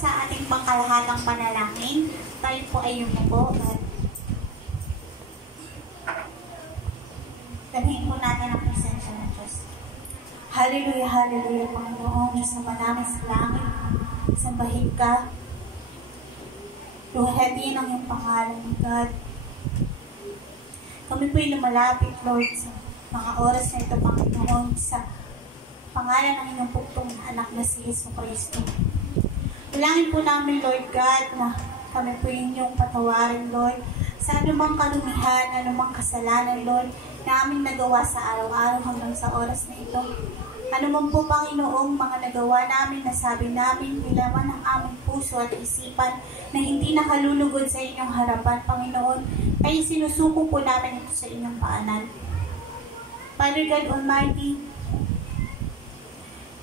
sa ating pangkalahatang panalangin. Tayo po ay yumuko at dalhin po natin ang presensya ng Diyos. Hallelujah, hallelujah, Panginoon, Diyos na manangin sa langit. Sambahin ka. Luhatin ang iyong pangalan, God. Kami po'y lumalapit, Lord, sa mga oras na ito, Panginoon, sa pangalan ng inyong pugtong anak na si Jesu Cristo. Dalangin po namin, Lord God, na kami po inyong patawarin, Lord, sa anumang kalumihan, anumang kasalanan, Lord, na aming nagawa sa araw-araw hanggang sa oras na ito. Ano man po, Panginoong mga nagawa namin, nasabi namin, nilaman ng aming puso at isipan na hindi nakalulugod sa inyong harapan, Panginoon, ay sinusuko po namin ito sa inyong paanan. Father God Almighty,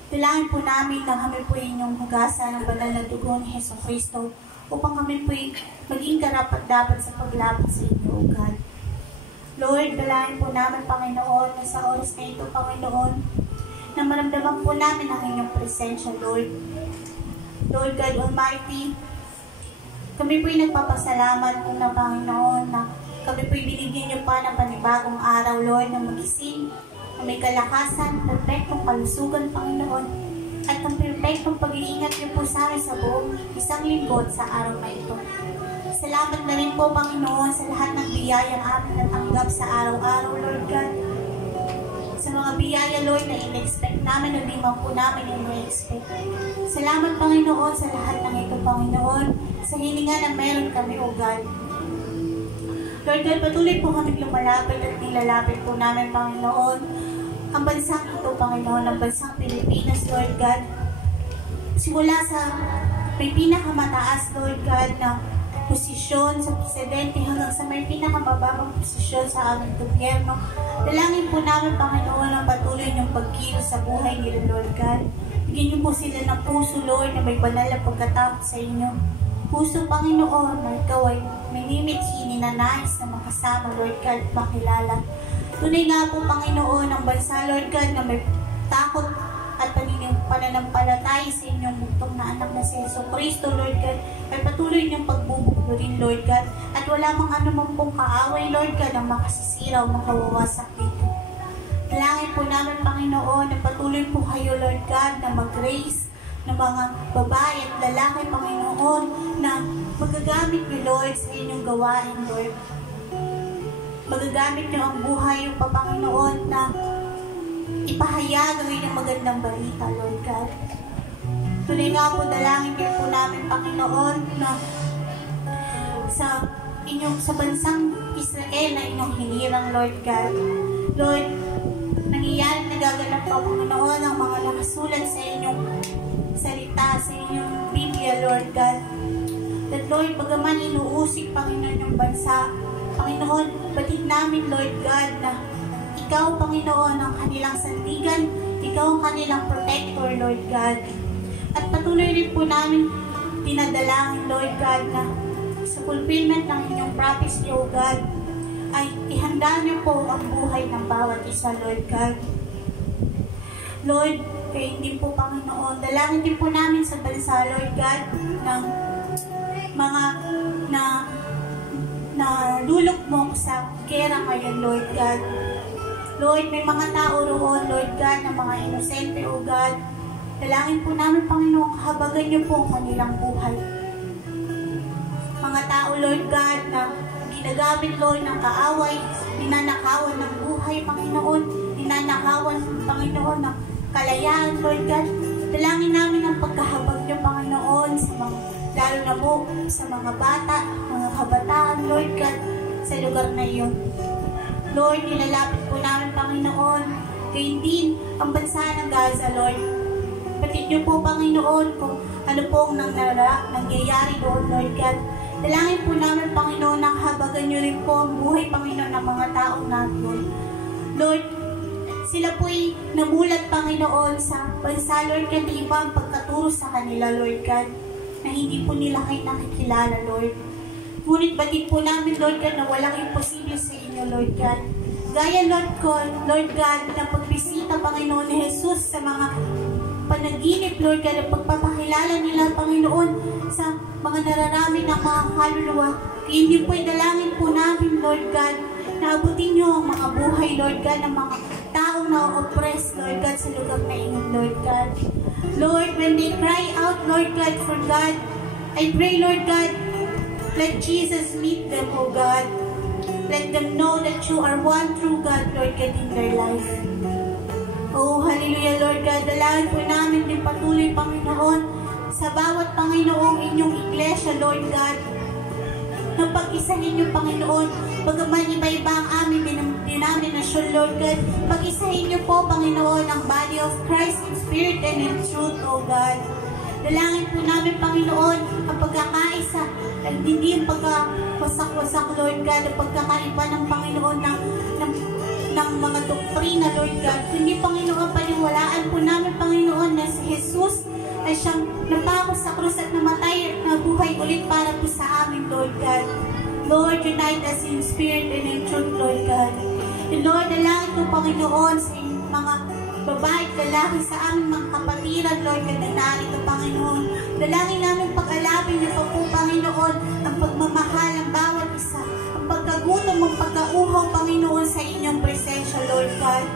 dalangin po namin na kami po inyong magasa ng banal na dugo ni Jesu Cristo upang kami po maging karapat-dapat sa paglaban sa inyo, O God. Lord, dalangin po namin, Panginoon, na sa oras na ito, Panginoon, na maramdaman po namin ang inyong presensya, Lord. Lord God Almighty, kami po'y nagpapasalamat po na, Panginoon, na kami po'y binigyan niyo pa ng panibagong araw, Lord, na magising, na may kalakasan, perfectong kalusugan, Panginoon, at ang perfectong pag-iingat niyo po sa amin sa buong isang linggo sa araw na ito. Salamat na rin po, Panginoon, sa lahat ng biyayang amin natanggap sa araw-araw, Lord God. Sa mga biyaya, Lord, na in-expect namin o di man po namin in-expect. Salamat, Panginoon, sa lahat ng ito, Panginoon, sa hininga na meron kami, O God. Lord God, patuloy po kami lumalapit at nilalapit po namin, Panginoon, ang bansang ito, Panginoon, ang bansang Pilipinas, Lord God. Simula sa may pinakamataas, Lord God, na posisyon sa presidente hanggang sa may pinakamababang posisyon sa aming gobyerno. Dalangin po namin, Panginoon, ang patuloy niyong pagkilos sa buhay nila, Lord God. Bigyan niyo po sila ng puso, Lord, na may banal na pagkatakot sa inyo. Puso, Panginoon, na ikaw ay minimithi, ninanais na makasama, Lord God, at makilala. Tunay nga po, Panginoon, ang bansa, Lord God, na may takot at pananampalataya sa inyong bugtong na anak na si Jesu Cristo, Lord God, ay patuloy niyong pagbubuglurin, Lord God, at wala mang anumang pong kaaway, Lord God, ang makasisira o makawawasak dito. Dalangin po namin, Panginoon, na patuloy po kayo, Lord God, na mag-raise ng mga babae at lalaki, Panginoon, na magagamit niyo, Lord, sa inyong gawain, Lord. Magagamit niyo ang buhay, yung Panginoon, na ipahayag ang inyong magandang balita, Lord God. Tuloy nga po, dalangin niyo po namin, Panginoon, na sa bansang Israel na inyong hinirang, Lord God. Lord, nangyayari, nagaganap pa, Panginoon, ang mga nakasulat sa inyong salita, sa inyong Biblia, Lord God. That, Lord, bagaman inuusig, Panginoon, yung bansa, Panginoon, batid namin, Lord God, na ikaw, Panginoon, ang kanilang sandigan, ikaw ang kanilang protector, Lord God. At patuloy rin po namin dinadalangin, Lord God, na sa fulfillment ng inyong promise niyo, God, ay ihanda niyo po ang buhay ng bawat isa, Lord God. Lord, kaya hindi po, Panginoon, dalangin din po namin sa bansa, Lord God, ng mga na lulukmok sa gera ngayon, Lord God. Lord, may mga tao roon, Lord God, na mga inosente, O God. Dalangin po namin, Panginoon, kahabagan niyo po ang kanilang buhay. Mga tao, Lord God, na ginagamit, Lord, ng kaaway, ninanakawan ng buhay, Panginoon, ninanakawan, Panginoon, ng kalayaan, Lord God. Dalangin namin ang pagkahabag niyo, Panginoon, sa mga, lalo na po sa mga bata, mga kabataan, Lord God, sa lugar na iyon. Lord, nilalapit po namin, Panginoon, gayon din ang bansa ng Gaza, Lord. Batid niyo po, Panginoon, kung ano pong nangyayari doon, Lord God. Dalangin po namin, Panginoon, na habagan niyo rin po ang buhay, Panginoon, ng mga taong naroon. Lord, sila po'y namulat, Panginoon, sa bansa, Lord God, iba ang pagkaturo sa kanila, Lord God, na hindi po nila kayo nakikilala, Lord. Ngunit batid po namin, Lord God, na walang imposible sa inyo, Lord God. Gaya, Lord God, na pagbisita, Panginoon ni Jesus, sa mga panaginip, Lord God, at pagpapakilala kilala nila, Panginoon, sa mga nararami ng mga kaluluwa. Hindi po idalangin po namin, Lord God, na abutin niyo ang mga buhay, Lord God, ng mga taong na-oppress, Lord God, sa lugar na iyon, Lord God. Lord, when they cry out, Lord God, for God, I pray, Lord God, let Jesus meet them, O God. Let them know that you are one true God, Lord God, in their life. Oh, hallelujah, Lord God. Dalangin po namin din patuloy, Panginoon, sa bawat Panginoong inyong iglesia, Lord God. Nang pag-isahin niyo, Panginoon, bagaman iba-iba ang aming denominasyon, Lord God, pag-isahin niyo po, Panginoon, ang body of Christ in spirit and in truth, O God. Dalangin po namin, Panginoon, ang pagkakaisa, at hindi yung pagkawasak-wasak, Lord God, ang pagkakaiba ng Panginoon ng mga doktrina, Lord God. Hindi, Panginoon, paniwalaan po namin, Panginoon, na si Jesus ay siyang napako sa krus at namatay at nabuhay ulit para po sa amin, Lord God. Lord, unite us in spirit and in truth, Lord God. And Lord, dalangin ko, Panginoon, sa mga babae at lalaki sa aming mga kapatiran, Lord God, na narito, Panginoon. Dalangin namin pag-alapin niyo po, Panginoon, ang pagmamahal ng bawat isa, ang pagkagutom, ang pagkauhaw, Panginoon, sa inyong presensya, Lord God.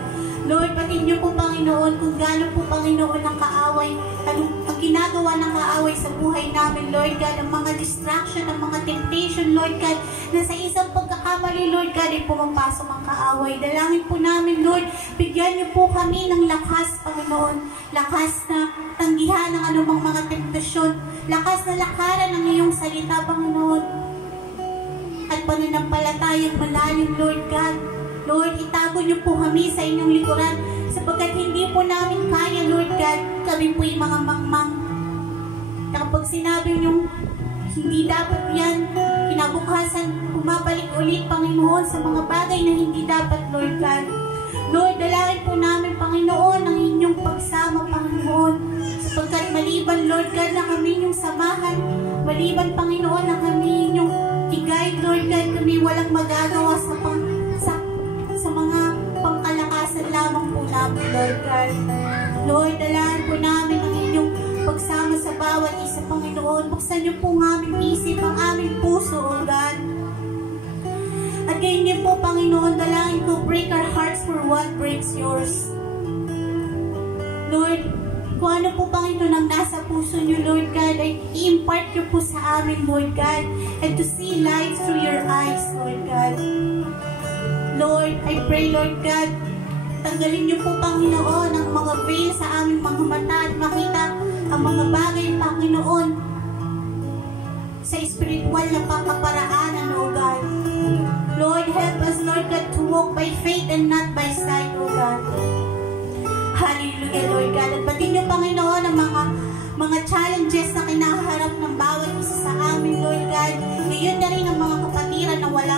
Lord, pati niyo po, Panginoon, kung gaano po, Panginoon, ang kaaway, ang ginagawa ng kaaway sa buhay namin, Lord God, ang mga distraction, ang mga temptation, Lord God, na sa isang pagkakamali, Lord God, ay pumapasok ang kaaway. Dalangin po namin, Lord, bigyan niyo po kami ng lakas, Panginoon, lakas na tanggihan ng anumang mga temptasyon, lakas na lakaran ng iyong salita, Panginoon, at pananampalatayang malalim, Lord God. Lord, itago niyo po kami sa inyong likuran sapagkat hindi po namin kaya, Lord God, kami po yung mga mangmang. Kapag sinabi niyo, hindi dapat yan, kinabukasan, bumabalik ulit, Panginoon, sa mga bagay na hindi dapat, Lord God. Lord, dalangin po namin, Panginoon, ang inyong pagsama, Panginoon, sapagkat maliban, Lord God, na kami inyong samahan, maliban, Panginoon, na kami inyong i-guide, Lord God, kami walang magagawa sa mga pangkalakasan lamang po namin, Lord God. Lord, dalangin po namin ang inyong pagsama sa bawat isa, Panginoon. Buksan niyo po ang aming isip, ang aming puso, O God. At gayon din po, Panginoon, dalangin ko, break our hearts for what breaks yours. Lord, kung ano po, Panginoon, ang nasa puso niyo, Lord God, ay i-impart niyo po sa amin, Lord God, and to see life through your eyes, Lord God. Lord, I pray, Lord God, tanggalin niyo po, Panginoon, ang mga veil sa aming mga mata at makita ang mga bagay, Panginoon, sa spiritual na pakaparaanan, O God. Lord, help us, Lord God, to walk by faith and not by sight, O God. Hallelujah, Lord God. At pati niyo, Panginoon, ang mga challenges na kinaharap ng bawat isa sa amin, Lord God. Ngayon na rin ang mga kapatiran na wala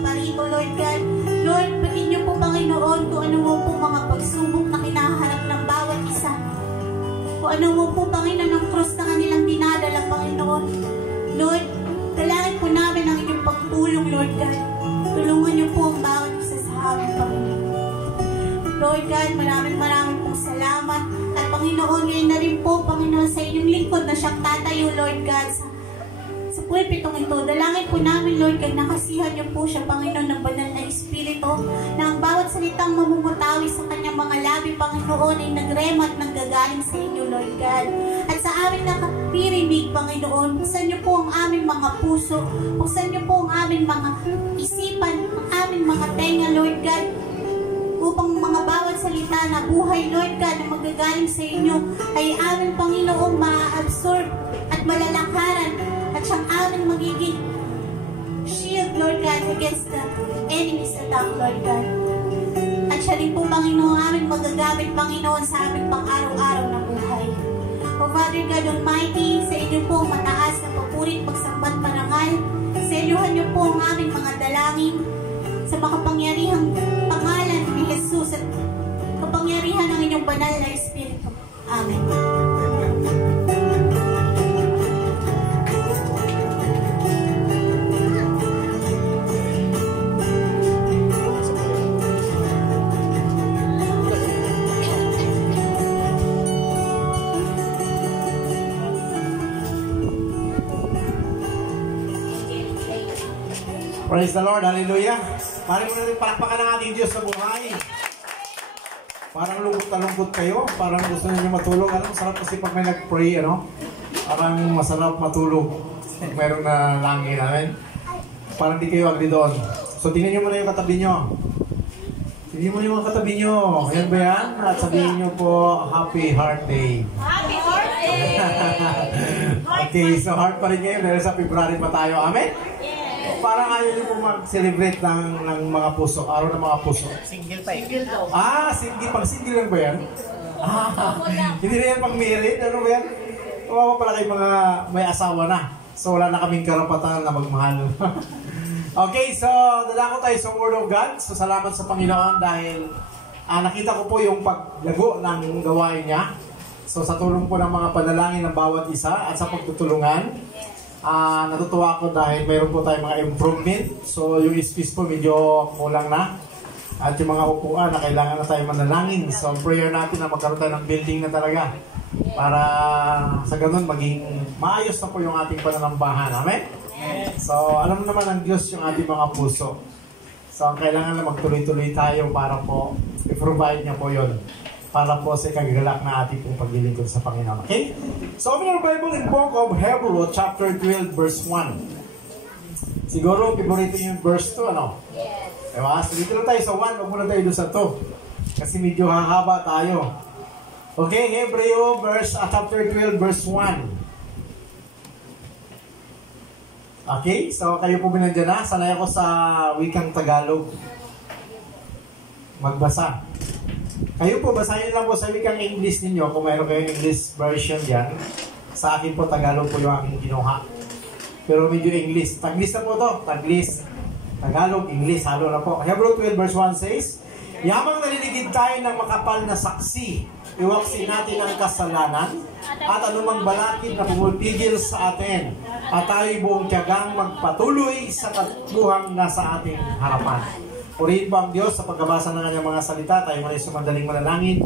pa rito, Lord God. Lord, pati niyo po, Panginoon, kung ano mo po mga pagsubok na kinaharap ng bawat isa. Kung ano mo po, Panginoon, ang cross na kanilang dinadala, Panginoon. Lord, dalangin po namin ang inyong pagtulong, Lord God. Tulungan niyo po ang bawat isa sa amin, Panginoon. Lord God, maraming pong salamat. At Panginoon, ngayon na rin po, Panginoon, sa inyong lingkod na siyang tatayo, Lord God, sa pulpitong ito. Dalangin po namin, Lord God, nakasihan niyo po siya, Panginoon, ng banal na Espiritu, na ang bawat salitang mamumutawi sa kanyang mga labi, Panginoon, ay nagrema at nanggagaling sa inyo, Lord God. At sa aming nakapirinig, Panginoon, buksan niyo po ang aming mga puso, buksan niyo po ang aming mga isipan, ang aming mga tenga, Lord God, upang mga bawat salita na buhay, Lord God, na magagaling sa inyo ay aming, Panginoong, ma-absorb at malalakaran at siyang aming magiging shield, Lord God, against the enemy's attack, Lord God. At siya rin po, Panginoon, aming magagamit, Panginoon, sa aming pang-araw-araw na buhay. O Father God Almighty, sa inyo po mataas na papurit, pagsambat, parangal, sa iluhan niyo po ang aming mga dalangin sa makapangyarihang pangalan ni Jesus at kapangyarihan ng inyong banal na Espiritu. Amen. Praise the Lord. Hallelujah. Pare mo natin palakpakan ng ating Diyos sa buhay. Parang lungkot na lungkot kayo. Parang gusto niyo matulog. Ano, masarap kasi pag may nag-pray, ano? Parang masarap matulog. Meron na langit. Amen? Parang di kayo agri doon. So, tingnan nyo muna yung katabi nyo. Tingnan mo yung mga katabi nyo. Ayan ba yan? At sabihin nyo po, Happy Heart Day. Happy Heart Day! Okay, so heart pa rin ngayon dahil sa February pa tayo. Amen? Parang ayaw nyo po mag-celebrate ng mga puso. Araw ng mga puso. Single pa eh. Single. Pag single lang ba yan? Hindi na yan pang married. Ano ba yan? Kawawa pala kayo mga may asawa na. So wala na kaming karapatan na magmahal. Okay, so dadako tayo sa Word of God. So salamat sa Panginoon dahil nakita ko po yung paglago ng gawain niya. So sa tulong po ng mga panalangin ng bawat isa at sa pagtutulungan, natutuwa ako dahil mayroon po tayong mga improvement. So yung space po medyo kulang na. At yung mga upuan na kailangan na tayo manalangin. So prayer natin na magkaroon tayo ng building na talaga. Para sa ganun maging maayos na po yung ating pananambahan. Amen? So alam naman ng Diyos yung ating mga puso. So ang kailangan na magtuloy-tuloy tayo para po i-provide niya po yun. Para po sa kagagalak na ating pong paglilingkod sa Panginoon. Okay? So open our Bible in Book of Hebrews chapter 12 verse 1. Siguro favorito yung verse 2, ano? Yes. Diba? So dito na tayo sa 1, huwag muna tayo doon sa 2. Kasi medyo hahaba tayo. Okay, Hebrews chapter 12 verse 1. Okay, so kayo po binandyan na. Sanay ako sa wikang Tagalog. Magbasa. Kayo po, basahin lang po sa wikang English ninyo kung mayroon kayong English version dyan. Sa akin po, Tagalog po yung aking kinuha. Pero medyo English. Taglis na po to. Taglis. Tagalog, English, halo na po. Hebrews 12 verse 1 says, Yamang naliligid tayo ng makapal na saksi, iwaksin natin ang kasalanan at anumang balakid na pumipigil sa atin. At tayo'y buong tiyagang magpatuloy sa katbuhang nasa ating harapan. Purihin po ang Diyos sa pagkabasa ng kanyang mga salita. Tayo muna sumandaling manalangin.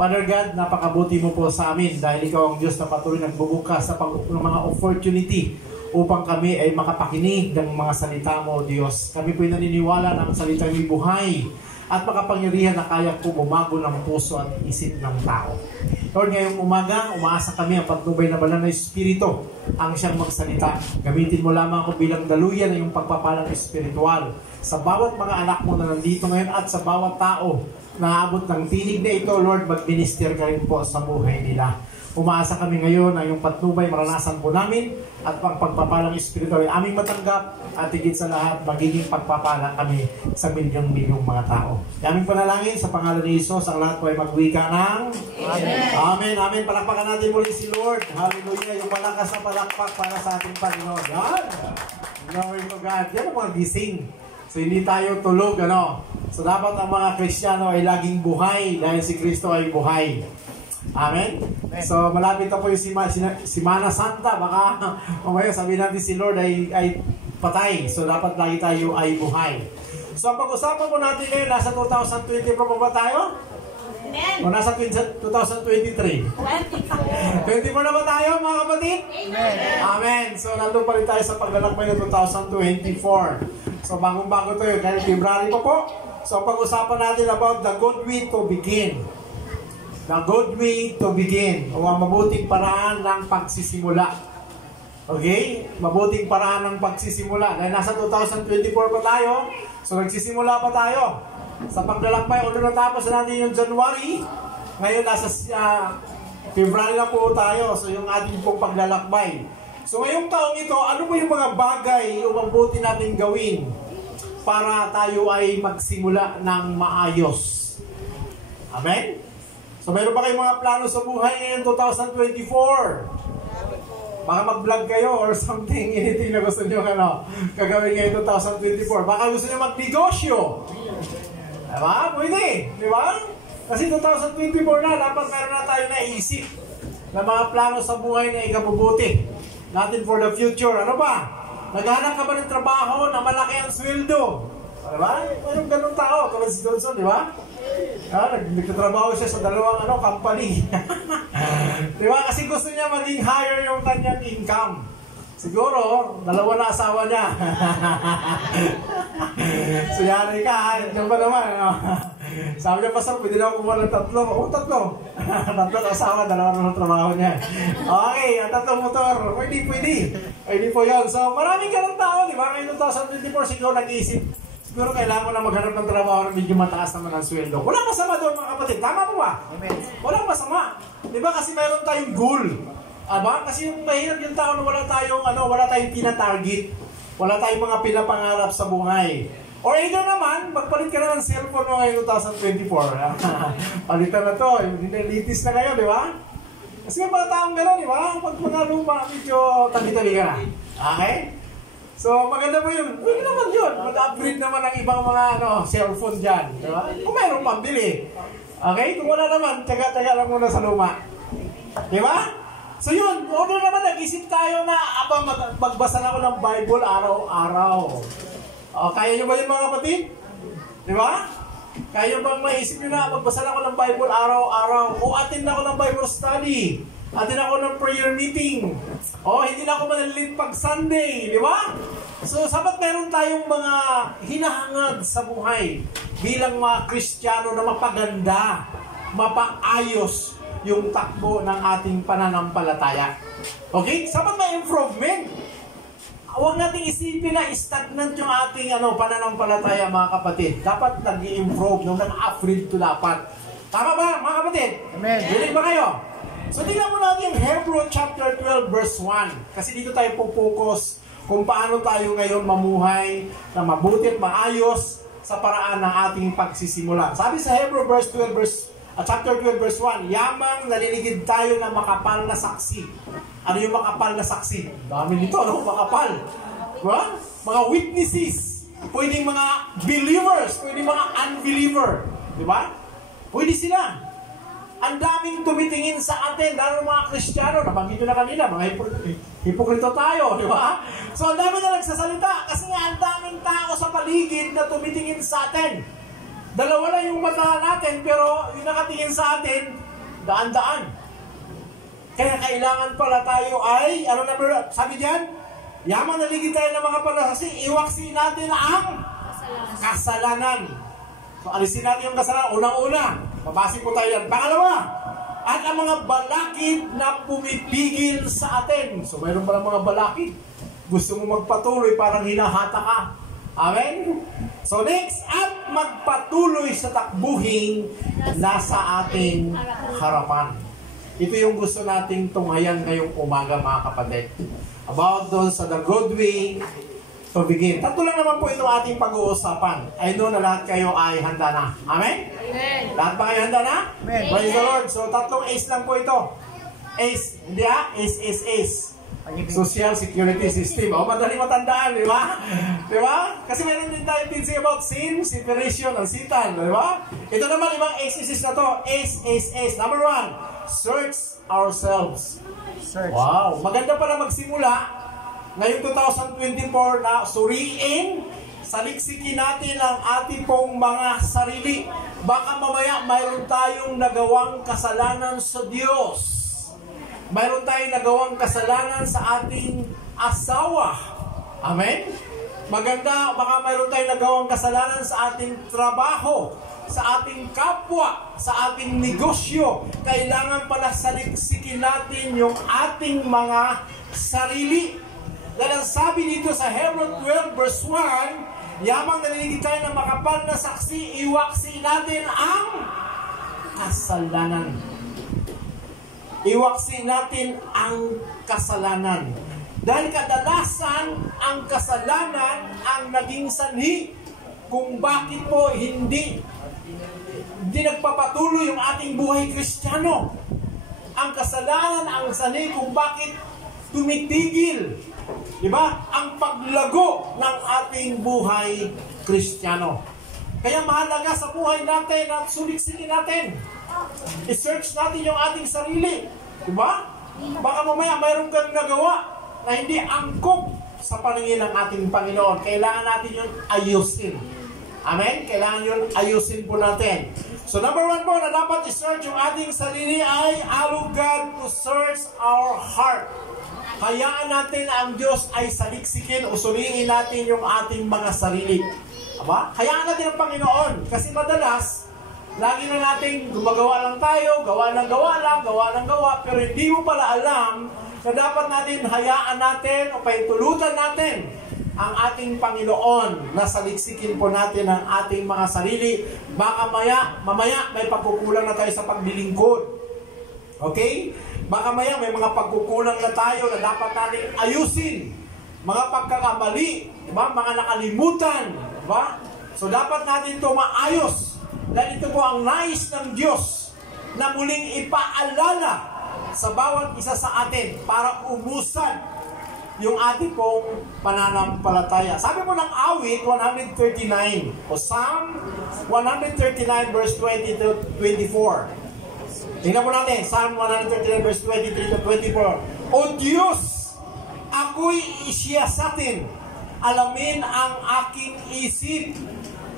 Father God, napakabuti mo po sa amin dahil ikaw ang Diyos na patuloy nagbubukas sa mga opportunity upang kami ay makapakinig ng mga salita mo, Diyos. Kami po'y naniniwala na ang salita mo'y buhay at makapangyarihan na kaya po bumago ng puso at isip ng tao. Lord, ngayong umaga, umaasa kami ang patnubay na banal na Espiritu ang siyang magsalita. Gamitin mo lamang ako bilang daluyan ng iyong pagpapalang espiritual sa bawat mga anak mo na nandito ngayon at sa bawat tao na aabot ng tinig na ito, Lord, mag-minister ka rin po sa buhay nila. Umaasa kami ngayon na yung patnubay maranasan po namin at ang pagpapalang espiritual ay aming matanggap at higit sa lahat, magiging pagpapala kami sa milyong-milyong mga tao. Aming panalangin sa pangalan ni Jesus, ang lahat po ay magwika ng Amen. Amen. Amen. Palakpakan natin muli si Lord. Hallelujah. Yung malakas na palakpak para sa ating Panginoon. Yan. Glory to God. Yan ang mga gising. So hindi tayo tulog, ano? So dapat ang mga Kristiyano ay laging buhay dahil si Kristo ay buhay. Amen? So malapit na po yung Simana Santa. Baka mamaya sabihin natin si Lord ay patay. So dapat lagi tayo ay buhay. So ang pag-usapan po natin ngayon, nasa 2020 pa ba tayo? Amen. O nasa 2023? 24 na ba tayo, mga kapatid? Amen. Amen. So nandun pa rin tayo sa paglalakbay ng 2024. So bagong-bago to yun. Kahit February pa po. So pag-usapan natin about the good way to begin. The good way to begin. O ang mabuting paraan ng pagsisimula. Okay? Mabuting paraan ng pagsisimula. Dahil nasa 2024 pa tayo. So nagsisimula pa tayo. Sa paglalakbay, ulo natapos na natin yung January. Ngayon nasa February na po tayo. So yung ating pong paglalakbay. So ngayong taong ito, ano ba yung mga bagay o mabuti natin gawin para tayo ay magsimula ng maayos? Amen? So mayroon ba kayong mga plano sa buhay ngayon 2024? Baka mag-vlog kayo or something, anything na gusto nyo gagawin ngayon 2024. Baka gusto nyo magnegosyo. Diba? Pwede. Diba? Kasi 2024 na, dapat meron na tayo naisip na mga plano sa buhay na ikabubuti natin for the future. Ano ba? Naghahanap ka ba ng trabaho na malaki ang sweldo? Diba? Mayroong ganun tao, tulad si Johnson, diba? Nagtatrabaho siya sa dalawang company. Diba? Kasi gusto niya maging higher yung kanyang income. Siguro, dalawa na asawa niya. So, yari ka, yan ba naman, ano? Sabi niya, Pastor, pwede na ako kumuha ng 3. Oo, 3. 3 asawa, 2 na trabaho niya. Okay, ang 3 motor. Pwede po yun. So, maraming ganang tao, di ba? Ngayon 2024, siguro nag-iisip, siguro kailangan ko na maghanap ng trabaho na medyo mataas naman ang sweldo. Walang masama doon, mga kapatid. Tama po ba? Amen. Walang masama. Di ba? Kasi mayroon tayong goal. Aba? Kasi yung mahirap yung tao na wala tayong tina-target. Wala tayong mga pinapangarap sa buhay. Or either naman, magpalit ka na ng cellphone mo ngayon 2024. Palitan na to. Litis na kayo, di ba? Kasi may mga taong gano'n, di ba? Pag mga luma, medyo tabi-tabi ka na. Okay? So, maganda po yun. Pwede naman yun. Mag-upgrade naman ang ibang mga cellphone dyan. Di ba? Kung mayroong pambili. Okay? Kung wala naman, taga-taga lang muna sa luma. Di ba? So yun, order naman, nag-isip tayo na magbasa na ako ng Bible araw-araw. Kaya nyo ba yun, mga kapatid? Di ba? Kaya nyo bang maisip nyo na magbasa na ako ng Bible araw-araw? O attend na ako ng Bible study? Attend ako ng prayer meeting? O hindi na ako manalit pag Sunday? Di ba? So sapat meron tayong mga hinahangad sa buhay bilang mga Kristiyano na mapaganda, mapaayos yung takbo ng ating pananampalataya. Okay? Sapat may improvement. Huwag nating isipin na stagnant yung ating pananampalataya, mga kapatid. Dapat nag-i-improve nung nag-upgrade to dapat. Tama ba, mga kapatid? Amen. Bilig ba kayo? So, tingnan mo natin yung Hebrew chapter 12 verse 1. Kasi dito tayo po-focus kung paano tayo ngayon mamuhay na mabuti at maayos sa paraan ng ating pagsisimula. Sabi sa Hebrew chapter 12 verse 1, yamang naliligid tayo na makapal na saksi. Ano yung makapal na saksi? Dami nito, makapal. Diba? Mga witnesses. Pwedeng mga believers, pwedeng mga unbeliever. Diba? Pwede sila. Ang daming tumitingin sa atin, lalo mga Kristiyano, nabanggit nyo na kanina, mga hipokrito tayo, di ba? So, ang dami na nagsasalita, kasi nga ang daming tao sa paligid na tumitingin sa atin. Dalawa lang yung mata natin, pero yung nakatingin sa atin, daan-daan. Kaya kailangan pala tayo ay, sabi diyan, yaman naligid tayo ng mga palasasi, iwaksi natin ang kasalanan. So, alisin natin yung kasalanan. Unang-una, mabasi po tayo yan. Pangalawa, at ang mga balakid na pumipigil sa atin. So, mayroon pala mga balakid. Gusto mo magpatuloy, parang hinahata ka. Amen? So next, at magpatuloy sa takbuhin nasa ating harapan. Ito yung gusto nating tunghayan ngayong umaga, mga kapatid. About doon sa the good way to begin. Tatlo lang naman po itong ating pag-uusapan. I know na lahat kayo ay handa na. Amen? Amen. Lahat ba kayo handa na? Amen. Praise the Lord. So 3 A's lang po ito. A's, hindi A's. Social Security System. Madali matandaan, di ba? Di ba? Kasi meron din tayo teaching about sin, separation, and sitan, di ba? Ito naman, ibang A's na to. A's. Number 1, search ourselves. Search. Wow, maganda pala magsimula ngayong 2024 na suriin, saliksikin natin ang ating pong mga sarili. Baka mamaya mayroon tayong nagawang kasalanan sa Diyos. Mayroon tayong nagawang kasalanan sa ating asawa. Amen? Maganda, baka mayroon tayong nagawang kasalanan sa ating trabaho, sa ating kapwa, sa ating negosyo. Kailangan pala saliksikin natin yung ating mga sarili. Dahil ang sabi dito sa Hebrew 12 verse 1, yamang naliligid tayo ng makapal na saksi, iwaksi natin ang kasalanan. Iwaksi natin ang kasalanan. Dahil kadalasan, ang kasalanan ang naging sanhi kung bakit po hindi nagpapatuloy yung ating buhay Kristiyano. Ang kasalanan ang sanhi kung bakit tumitigil, diba? Ang paglago ng ating buhay Kristiyano. Kaya mahalaga sa buhay natin at suliksikin natin. I-search natin yung ating sarili. Diba? Baka mamaya mayroon kang nagawa na hindi angkop sa paningin ng ating Panginoon. Kailangan natin yun ayusin. Amen? Kailangan yun ayusin po natin. So number 1 po na dapat i-search yung ating sarili ay allow God to search our heart. Hayaan natin ang Diyos ay saliksikin o sulingin natin yung ating mga sarili. Aba? Hayaan natin ang Panginoon. Kasi madalas, lagi na natin gumagawa lang tayo, gawa ng gawa, pero hindi mo pala alam na dapat natin hayaan natin o paintulutan natin ang ating Panginoon na saliksikin po natin ang ating mga sarili. Baka mamaya may pagkukulang na tayo sa paglilingkod. Okay? Baka maya may mga pagkukulang na tayo na dapat natin ayusin. Mga pagkakamali, diba? Mga nakalimutan. Diba? So dapat natin ito maayos. Dahil ito po ang nais ng Diyos na muling ipaalala sa bawat isa sa atin para umusan yung ating pong pananampalataya. Sabi mo ng awit 139 o Psalm 139 verse 20 to 24. Tingnan po natin, Psalm 139 verse 23 to 24. O Diyos, ako'y isiyasatin, alamin ang aking isip.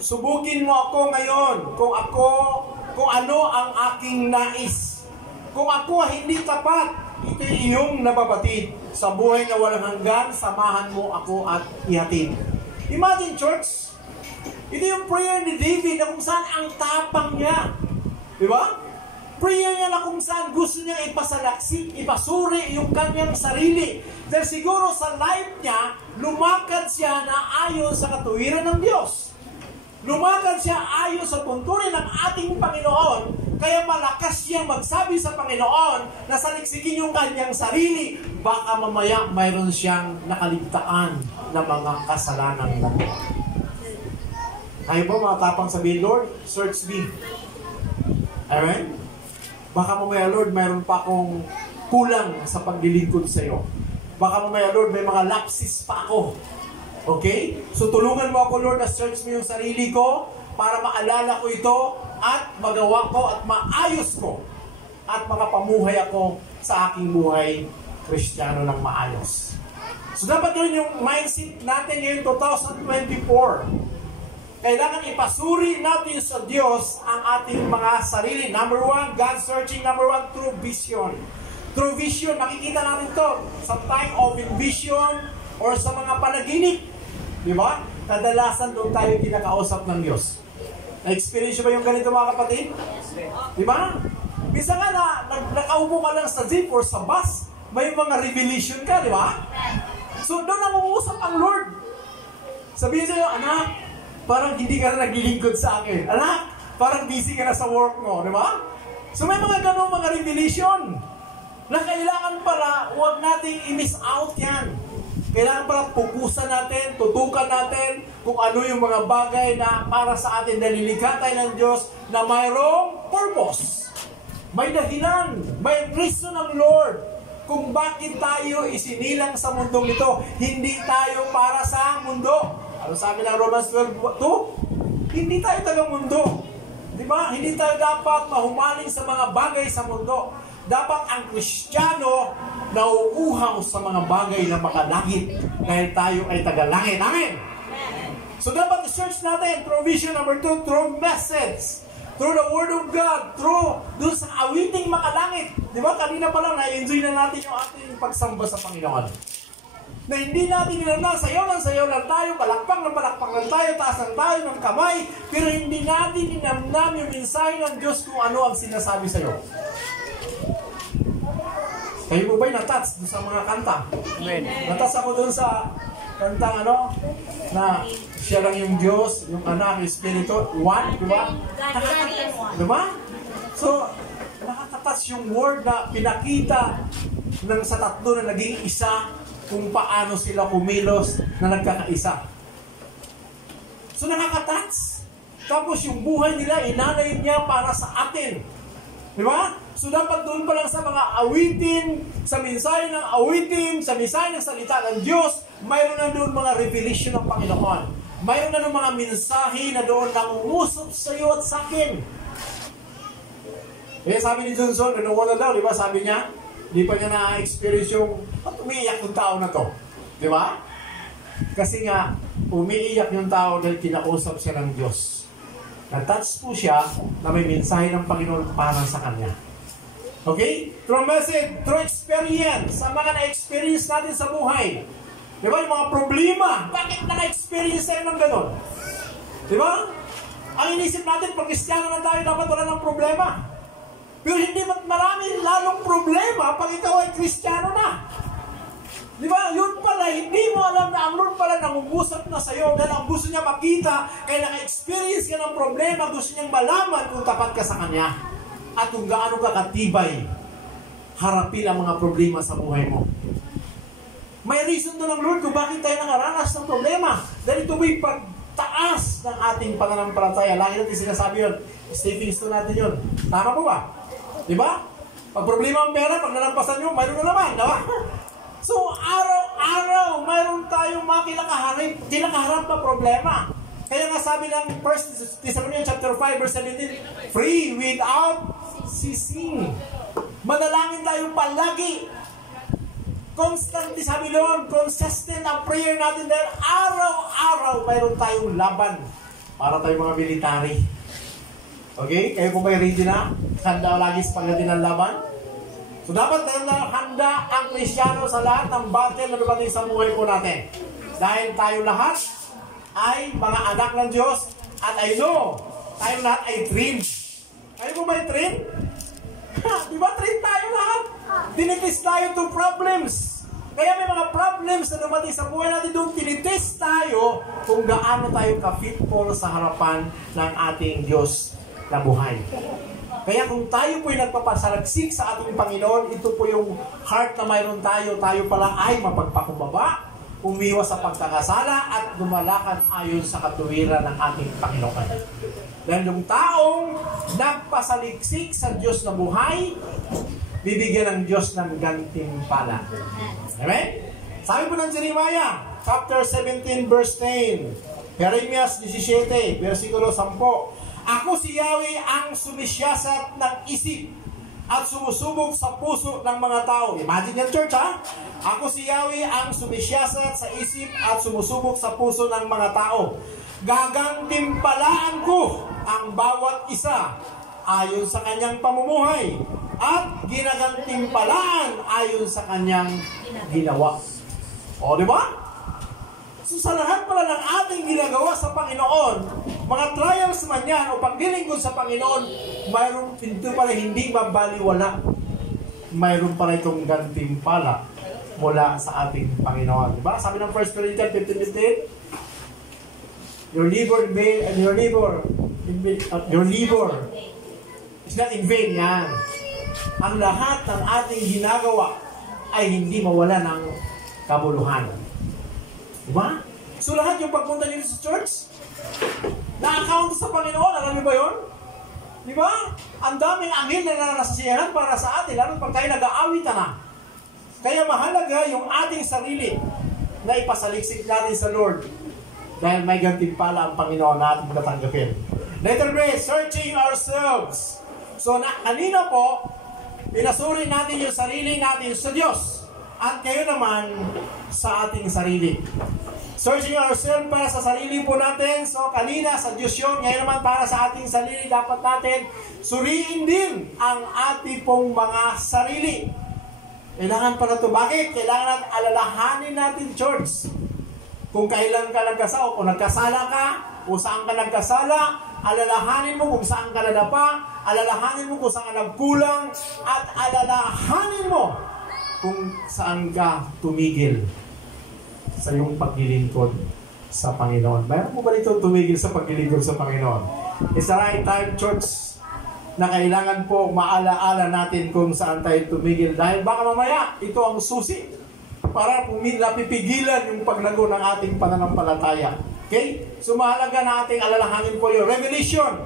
Subukin mo ako ngayon kung ano ang aking nais. Kung ako hindi tapat, ito iyong nababatid. Sa buhay na walang hanggan, samahan mo ako at ihatid. Imagine, church, ito yung prayer ni David na kung saan ang tapang niya. Di ba? Prayer niya na kung saan gusto niya ipasalaksi, ipasuri yung kanyang sarili. Dahil siguro sa life niya, lumakad siya na ayon sa katuwiran ng Diyos. Lumakad siya ayon sa tuntunin ng ating Panginoon. Kaya malakas siyang magsabi sa Panginoon na saliksikin yung kanyang sarili. Baka mamaya mayroon siyang nakaligtaan na mga kasalanan na. Kayo po mga tapang sabihin, Lord, search me. Amen? Baka mamaya, Lord, mayroon pa akong kulang sa paglilingkod sa iyo. Baka mamaya, Lord, may mga lapses pa ako. Okay? So tulungan mo ako, Lord, na search mo yung sarili ko para maalala ko ito at magawa ko at maayos ko at makapamuhay ako sa aking buhay Kristiyano ng maayos. So dapat yun yung mindset natin ngayon 2024. Kailangan ipasuri natin sa Diyos ang ating mga sarili. Number one, God searching. Number one, true vision. True vision, makikita natin to sa time of vision or sa mga panaginip. Di ba? Kadalasan doon tayo kinakausap ng Diyos. Na-experience ba yung ganito mga kapatid? Di ba? Minsan nga nakaupo ka lang sa jeep or sa bus, may mga revelation ka, di ba? So doon nangungusap ang Lord. Sabihin sa'yo, anak, parang hindi ka na naglilingkod sa akin. Anak, parang busy ka na sa work mo, di ba? So may mga ganong mga revelation na kailangan para huwag nating i-miss out yan. Kailangan pala pupusan natin, tutukan natin kung ano yung mga bagay na para sa atin nalilikha tayo ng Diyos na mayroong purpose. May dahilan, may reason ng Lord kung bakit tayo isinilang sa mundong ito. Hindi tayo para sa mundo. Ano sabi ng Romans 12:2? Hindi tayo taga-mundo. Di ba? Hindi tayo dapat mahumaling sa mga bagay sa mundo. Dapat ang Kristiyano nauuhaw sa mga bagay na makalangit dahil tayo ay taga-langit. Amen? So dapat i-search natin through vision. Number 2, through message. Through the Word of God. Through doon sa awiting makalangit. Di ba? Kanina pa lang na-enjoy na natin yung ating pagsamba sa Panginoon. Na hindi natin nilang sayaw lang tayo, palakpak lang tayo, taas lang tayo ng kamay, pero hindi natin ninamnam yung mensahe ng Diyos kung ano ang sinasabi sa iyo. Kayo po ba'y natouch doon sa mga kanta? Amen. Natouch ako doon sa kantang na siya lang yung Diyos, yung anak, yung Espiritu, one, di ba? Di ba? So, nakakatouch yung word na pinakita ng sa tatlo na naging isa kung paano sila kumilos na nagkakaisa. So nakaka-touch. Tapos yung buhay nila, inanay niya para sa atin. Di ba? So dapat doon pa lang sa mga awitin, sa mensahe ng awitin, sa mensahe ng salita ng Diyos, mayroon na doon mga revelation ng Panginoon. Mayroon na doon mga mensahe na doon nangungusap sa iyo at sa akin. Sabi ni Johnson, ano wala daw, di ba? Sabi niya, di pa niya na-experience yung umiiyak yung tao na to. Di ba? Kasi nga, umiiyak yung tao dahil kinausap siya ng Diyos. Na-touch po siya na may mensahe ng Panginoon para sa kanya. Okay? Through message, through experience, sa mga na-experience natin sa buhay. Di ba? Yung mga problema, bakit na-experience tayo ng gano'n? Di ba? Ang inisip natin, pag Kristiyano na tayo, dapat wala ng problema. Pero hindi maraming lalong problema pag ikaw ay Kristiyano na. Di ba? Yun pala, hindi mo alam na ang Lord pala nangungusap na sa'yo dahil ang gusto niya makita, kaya naka-experience ka ng problema, gusto niyang malaman kung tapat ka sa Kanya at kung gaano ka katibay harapin ang mga problema sa buhay mo. May reason doon ng Lord kung bakit tayo nangaranas ng problema. Dahil ito may pagtaas ng ating pananampalataya. Lagi natin sinasabi yun. Stepping stone natin yun. Tama po ba? Diba? Pag problema ang pera, pag nalampasan nyo, mayroon na naman. Diba? So, araw-araw, mayroon tayong mga kinakaharap na problema. Kaya nga sabi ng 1 Thessalonians chapter 5, verse 17, free without ceasing. Manalangin tayo palagi. Constantly, sabi doon, consistent ang prayer natin dahil araw-araw mayroon tayong laban para tayong mga military. Okay? Kayo po ba ready na? Handa lagi sa pagdating ng laban? So dapat handa ang Kristiyano sa lahat ng battle na dumating sa buhay po natin. Dahil tayo lahat ay mga anak ng Diyos at I know, tayo lahat ay trained. Kayo po ba trained? Di ba trained tayo lahat? Tinitest tayo to problems. Kaya may mga problems na dumating sa buhay natin doon, tinitest tayo kung gaano tayo ka-fitful sa harapan ng ating Diyos na buhay. Kaya kung tayo po'y nagpapasalagsik sa ating Panginoon, ito po yung heart na mayroon tayo. Tayo pala ay mapagpakumbaba, umiwas sa pagkakasala at lumalakad ayon sa katuwiran ng ating Panginoon. Dahil yung taong nagpasaliksik sa Diyos na buhay, bibigyan ng Diyos ng gantimpala. Amen? Sabi po ng Jeremiah, chapter 17, verse 10. Jeremias 17, versikulo 10. Ako si Yahweh ang sumisyasat ng isip at sumusubok sa puso ng mga tao. Imagine yan, church, ha? Ako si Yahweh ang sumisyasat sa isip at sumusubok sa puso ng mga tao. Gagantimpalaan ko ang bawat isa ayon sa kanyang pamumuhay at ginagantimpalaan ayon sa kanyang ginawa. O, di ba? So, sa lahat pala ng ating ginagawa sa Panginoon, mga trials man yan o paglilingkod sa Panginoon, mayroon pinto pala hindi mabaliwala. Mayroon pala itong gantimpala mula sa ating Panginoon. Diba? Sabi ng 1 Corinthians 15:15, your labor in vain, and your labor is not in vain yan. Ang lahat ng ating ginagawa ay hindi mawala ng kabuluhan. Diba? So lahat yung pagpunta nyo sa church, na-account sa Panginoon, alam niyo ba yun? Diba? Ang daming anghel na nasasiyahan para sa atin, lalo pag tayo nag-aawit na. Kaya mahalaga yung ating sarili na ipasaliksik natin sa Lord dahil may gantimpala ang Panginoon na ating tatanggapin. Letter B, searching ourselves. So kanina po, pinasuri natin yung sarili natin sa Diyos. At kayo naman sa ating sarili. Searching ourselves para sa sarili po natin. So kanina sa Diyos yun. Ngayon naman para sa ating sarili, dapat natin suriin din ang ating pong mga sarili. Kailangan para ito. Bakit? Kailangan alalahanin natin, church. Kung kailan ka nagkasala, o kung nagkasala ka, o saan ka nagkasala, alalahanin mo kung saan ka nadapa, alalahanin mo kung saan ka nagkulang, at alalahanin mo kung saan ka tumigil sa iyong paglilingkod sa Panginoon. Mayroon mo ba dito tumigil sa paglilingkod sa Panginoon? It's the right time, church, na kailangan po maalaala natin kung saan tayo tumigil. Dahil baka mamaya, ito ang susi para napipigilan yung paglago ng ating pananampalataya. Okay? So mahalaga na ating alalahanin po yun. Revelation,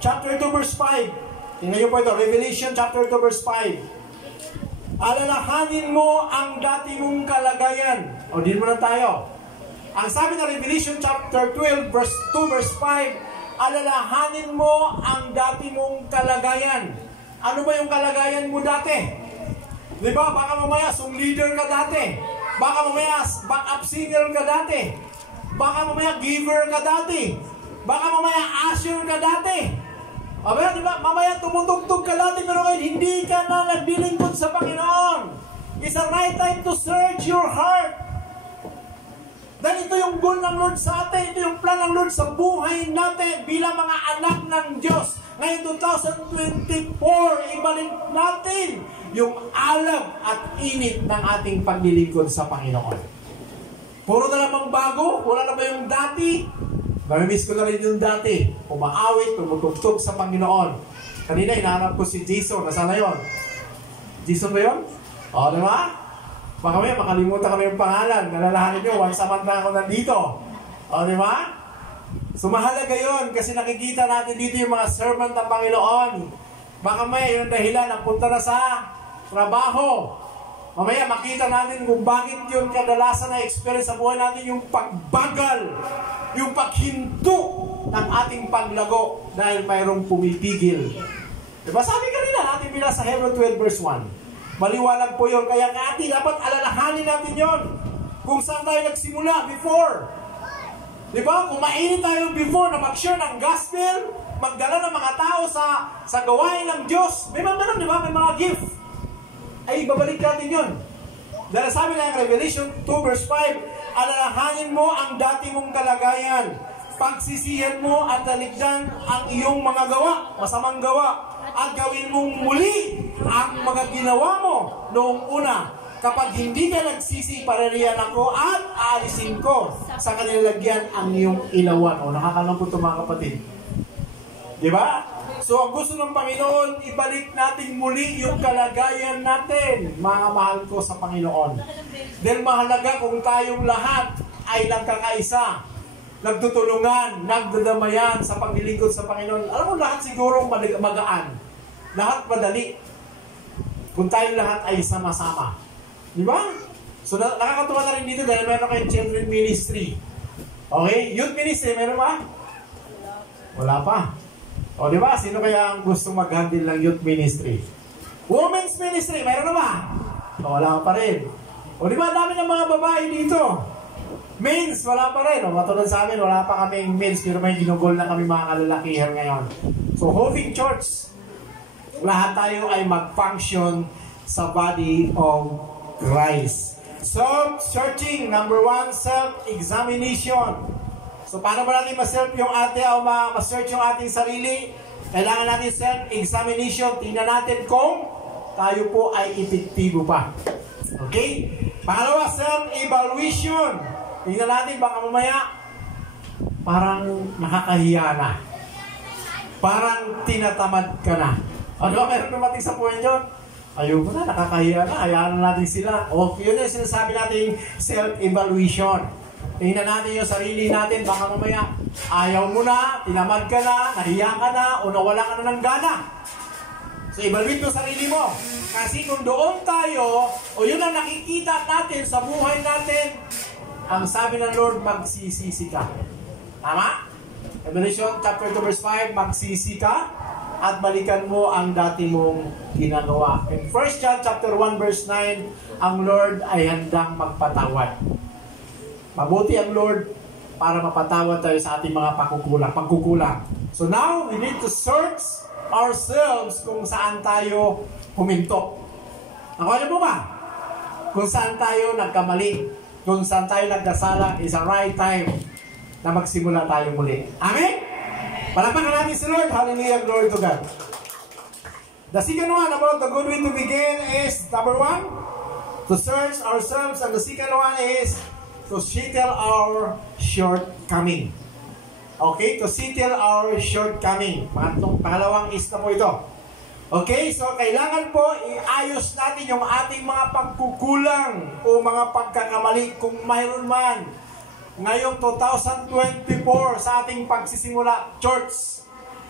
chapter 2, verse 5. Tingnan nyo po ito. Revelation, chapter 2, verse 5. Alalahanin mo ang dati mong kalagayan. O, din mo na tayo. Ang sabi ng Revelation chapter 12, verse 2, verse 5, alalahanin mo ang dati mong kalagayan. Ano ba yung kalagayan mo dati? Di ba? Baka mamaya leader ka dati. Baka mamaya backup singer ka dati. Baka mamaya giver ka dati. Baka mamaya usher ka dati. Aba, di ba? Mamaya tumutugtog ka natin, pero ngayon hindi ka na naglilingkod sa Panginoon. It's a right time to search your heart. Dahil ito yung goal ng Lord sa atin, ito yung plan ng Lord sa buhay natin bilang mga anak ng Diyos. Ngayon 2024, ibalik natin yung alab at init ng ating paglilingkod sa Panginoon. Puro na namang bago, wala na ba yung dati? Namimiss ko na rin yung dati. Umaawit, tumutugtog sa Panginoon. Kanina, hinahanap ko si Jason. Nasaan na yun? Jason ba yun? O, diba? Baka may makalimutan kami yung pangalan. Nalalahanin nyo, once a month na ako nandito. O, di ba? So, mahalaga yun kasi nakikita natin dito yung mga servant ng Panginoon. Baka may yung dahilan na punta na sa trabaho. Mamaya makita natin kung bakit yun kadalasan na experience sa buhay natin yung pagbagal, yung paghinto ng ating paglago dahil mayroong pumipigil. Diba? Sabi kanina natin bila sa Hebrew 12 verse 1. Maliwanag po yun. Kaya natin dapat alalahanin natin yon kung saan tayo nagsimula before. Diba? Kung mainit tayo before na mag-share ng gospel, magdala ng mga tao sa gawain ng Diyos, may mga ganun, diba? May mga gift. Ay, babalik natin yun. Dahil sabi na yung Revelation 2 verse 5, alalahanin mo ang dati mong kalagayan. Pagsisihan mo at talikdan ang iyong mga gawa, masamang gawa, at gawin mong muli ang mga ginawa mo noong una. Kapag hindi ka nagsisi, parariyan ako at aalisin ko sa kanilalagyan ang iyong ilawan. O, nakakalangkot ito mga kapatid. Diba? So, ang gusto ng Panginoon, ibalik natin muli yung kalagayan natin, mga mahal ko sa Panginoon. Dahil mahalaga kung tayong lahat ay nagkakaisa, nagtutulungan, nagdadamayan sa paglilingkod sa Panginoon. Alam mo, lahat siguro magaan. Lahat madali. Kung tayong lahat ay sama-sama. Di ba? So, nakakatuwa na rin dito dahil meron kayong children ministry. Okay? Youth ministry, meron ba? Wala pa. O, di ba? Sino kaya ang gustong mag-handle ng youth ministry? Women's ministry, meron na ba? O, wala pa rin. O, di ba? Dami ng mga babae dito. Men's, wala pa rin. O, matulad sa amin, wala pa kaming men's, pero may ginugol na kami mga kalalakihan ngayon. So, Hoping Church, lahat tayo ay mag-function sa body of Christ. Self-searching, number 1, self-examination. So, paano ba natin ma-self yung ating o ma-search yung ating sarili? Kailangan natin self-examination. Tingnan natin kung tayo po ay epektibo pa. Okay? Pangalawa, self-evaluation. Tingnan natin, baka mamaya parang nakakahiya na. Parang tinatamad ka na. Ano, meron dumating sa point yun? Ayun na, nakakahiya na. Hayaan na natin sila. O, yun yung sinasabi natin self-evaluation. Tingnan natin yung sarili natin. Baka mamaya, ayaw mo na, tinamad ka na, nahiya ka na, o nawala ka na ng gana. So, evaluate mo sarili mo. Kasi kung doon tayo, o yun ang nakikita natin sa buhay natin, ang sabi ng Lord, magsisisi ka. Tama? Revelation chapter 2 verse 5, magsisi ka at balikan mo ang dati mong ginagawa. In 1 John chapter 1 verse 9, ang Lord ay handang magpatawad. Mabuti ang Lord para mapatawad tayo sa ating mga pagkukulang. So now, we need to search ourselves kung saan tayo huminto. Nakuha mo ba? Kung saan tayo nagkamali, kung saan tayo nagdasala, is a right time na magsimula tayo muli. Amen? Palakpakan natin si Lord. Hallelujah, glory to God. The second one about the good way to begin is, number 1, to search ourselves. And the second one is to settle our shortcoming. Okay? To settle our shortcoming. Pangalawang is na po ito. Okay? So, kailangan po iayos natin yung ating mga pagkukulang o mga pagkakamali kung mayroon man. Ngayong 2024 sa ating pagsisimula, church,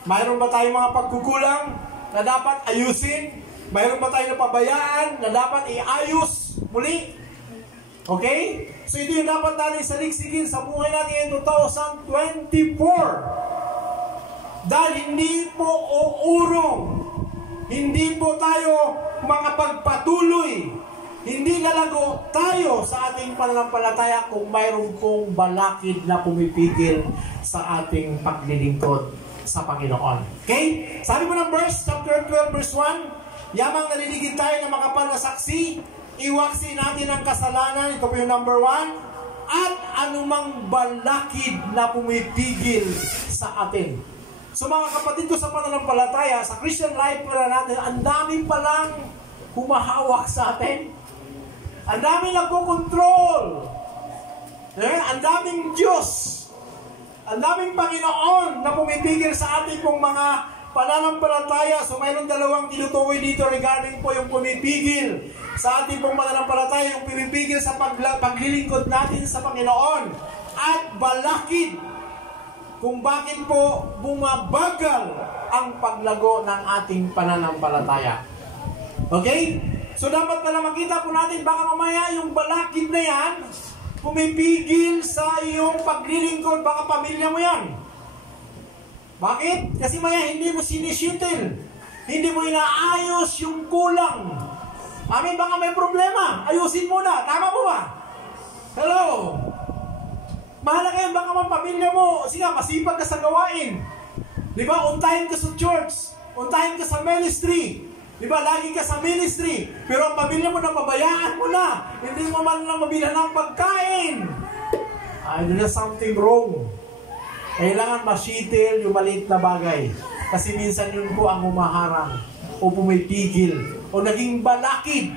mayroon ba tayong mga pagkukulang na dapat ayusin? Mayroon ba tayong napabayaan na dapat iayos muli? Okay? So ito yung dapat natin saligsigin sa buhay natin ngayong 2024. Dahil hindi po uurong, hindi po tayo makapagpatuloy, hindi lalago tayo sa ating pananampalataya kung mayroon pong balakid na pumipigil sa ating paglilingkod sa Panginoon. Okay? Sabi mo ng verse, chapter 12, verse 1, yamang naliligid tayo ng makapal na saksi, iwaksi natin ang kasalanan, ito po yung number 1, at anumang balakid na pumipigil sa atin. So mga kapatid ko sa pananampalataya, sa Christian life pala natin, ang dami palang humahawak sa atin. Ang daming nagkokontrol. Ang daming Diyos. Ang daming Panginoon na pumipigil sa ating pong mga pananampalataya. So mayroong dalawang tinutukoy dito regarding po yung pumipigil sa ating pong pananampalataya, yung pumipigil sa paglilingkod natin sa Panginoon. At balakid kung bakit po bumabagal ang paglago ng ating pananampalataya. Okay? So dapat pala makita po natin, baka mamaya yung balakid na yan pumipigil sa iyong paglilingkod, baka pamilya mo yan. Bakit? Kasi maya hindi mo sinisitil, hindi mo inaayos yung kulang. Amin, baka may problema, ayusin mo na. Tama po ba? Hello? Mahalaga yan, baka man pamilya mo, sige, masipag ka sa gawain. Di ba? Untahin ka sa church, untahin ka sa ministry. Diba, lagi ka sa ministry, pero ang pamilya mo na pabayaan mo na. Hindi mo man lang mabilan ng pagkain. There's something wrong. Kailangan masitil yung maliit na bagay. Kasi minsan yun po ang humaharang o pumipigil o naging balakid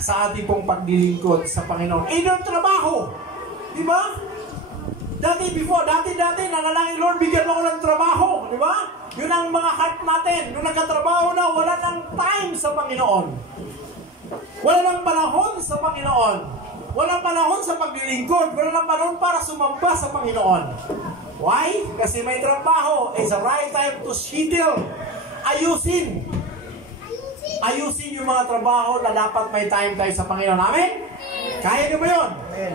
sa ating pong paglilingkod sa Panginoon. Either trabaho. Diba? Dati, nanalangin, Lord, bigyan mo ko ng trabaho. Diba? Yun ang mga heart natin. Nung nagkatrabaho na, wala nang time sa Panginoon. Wala nang panahon sa Panginoon. Wala nang panahon sa paglilingkod. Wala nang panahon para sumamba sa Panginoon. Why? Kasi may trabaho. It's the right time to settle. Ayusin yung mga trabaho na dapat may time tayo sa Panginoon. Amen? Kaya niyo ba yun? Amen.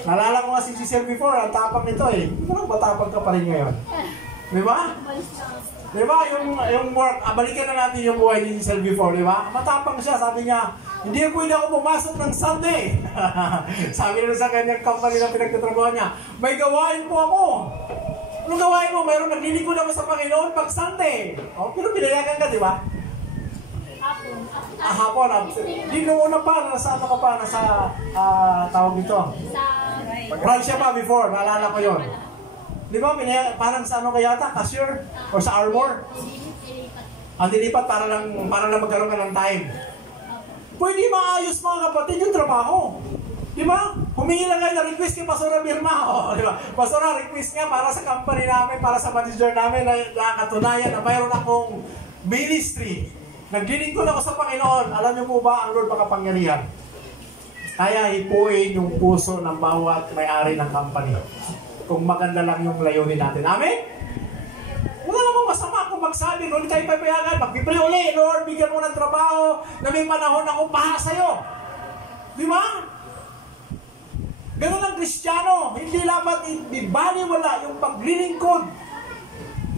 Nalala ko nga si Giselle before, ang tapang nito eh. Parang matapang ka pa rin ngayon. Di ba? Di ba? Yung work, balikan na natin yung buhay ni Giselle before, di ba? Matapang siya, sabi niya, hindi pwede ako pumasok ng Sunday. Sabi nila sa kanyang company na pinagtatrabaho niya, may gawain po ako. Anong gawain mo? Mayroon naglilingkod ako sa Panginoon pag Sunday. Oh, pero pinayagan ka, di ba? Hapon. Hindi nung una pa, nasa ano ka pa, nasa tawag dito. Russia pa before, naalala ko yun. Di ba, parang sa ano kaya yata, cashier? Or sa Armor? Ang dilipat para lang magkaroon ka ng time. Pwede maayos mga kapatid yung trabaho. Di ba? Humingi lang kayo na request kay Pastora Birma. O, di ba? Pastora, request nga para sa company namin, para sa manager namin na nakatunayan na mayroon akong ministry. Naglilingkod ako sa Panginoon. Alam niyo po ba, ang Lord makapangyarihan? Kaya hipuin yung puso ng bawat may-ari ng company. Kung maganda lang yung layunin natin. Amen? Wala namang masama kung magsabi, kung hindi tayo papayagan, magpipray uli, Lord, bigyan mo ng trabaho na may panahon ako para sa'yo. Di ba? Ganun ang Kristiyano. Hindi dapat ibaliwala yung paglilingkod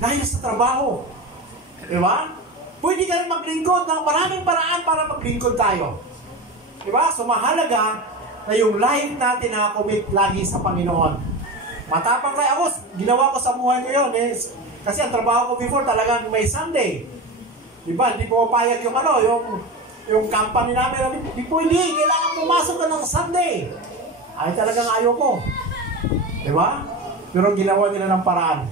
dahil sa trabaho. Di ba? Pwede ka rin maglingkod ng maraming paraan para maglingkod tayo. Di ba? So mahalaga na yung life natin nakakomit lagi sa Panginoon. Matapang tayo ako, ginawa ko sa buhay ko yun. Kasi ang trabaho ko before talagang may Sunday. Diba? Hindi ko mapayag yung yung company namin. Hindi pwede, kailangan pumasok ka ng Sunday. Ay talagang ayaw ko. Diba? Pero ginawa nila ng paraan.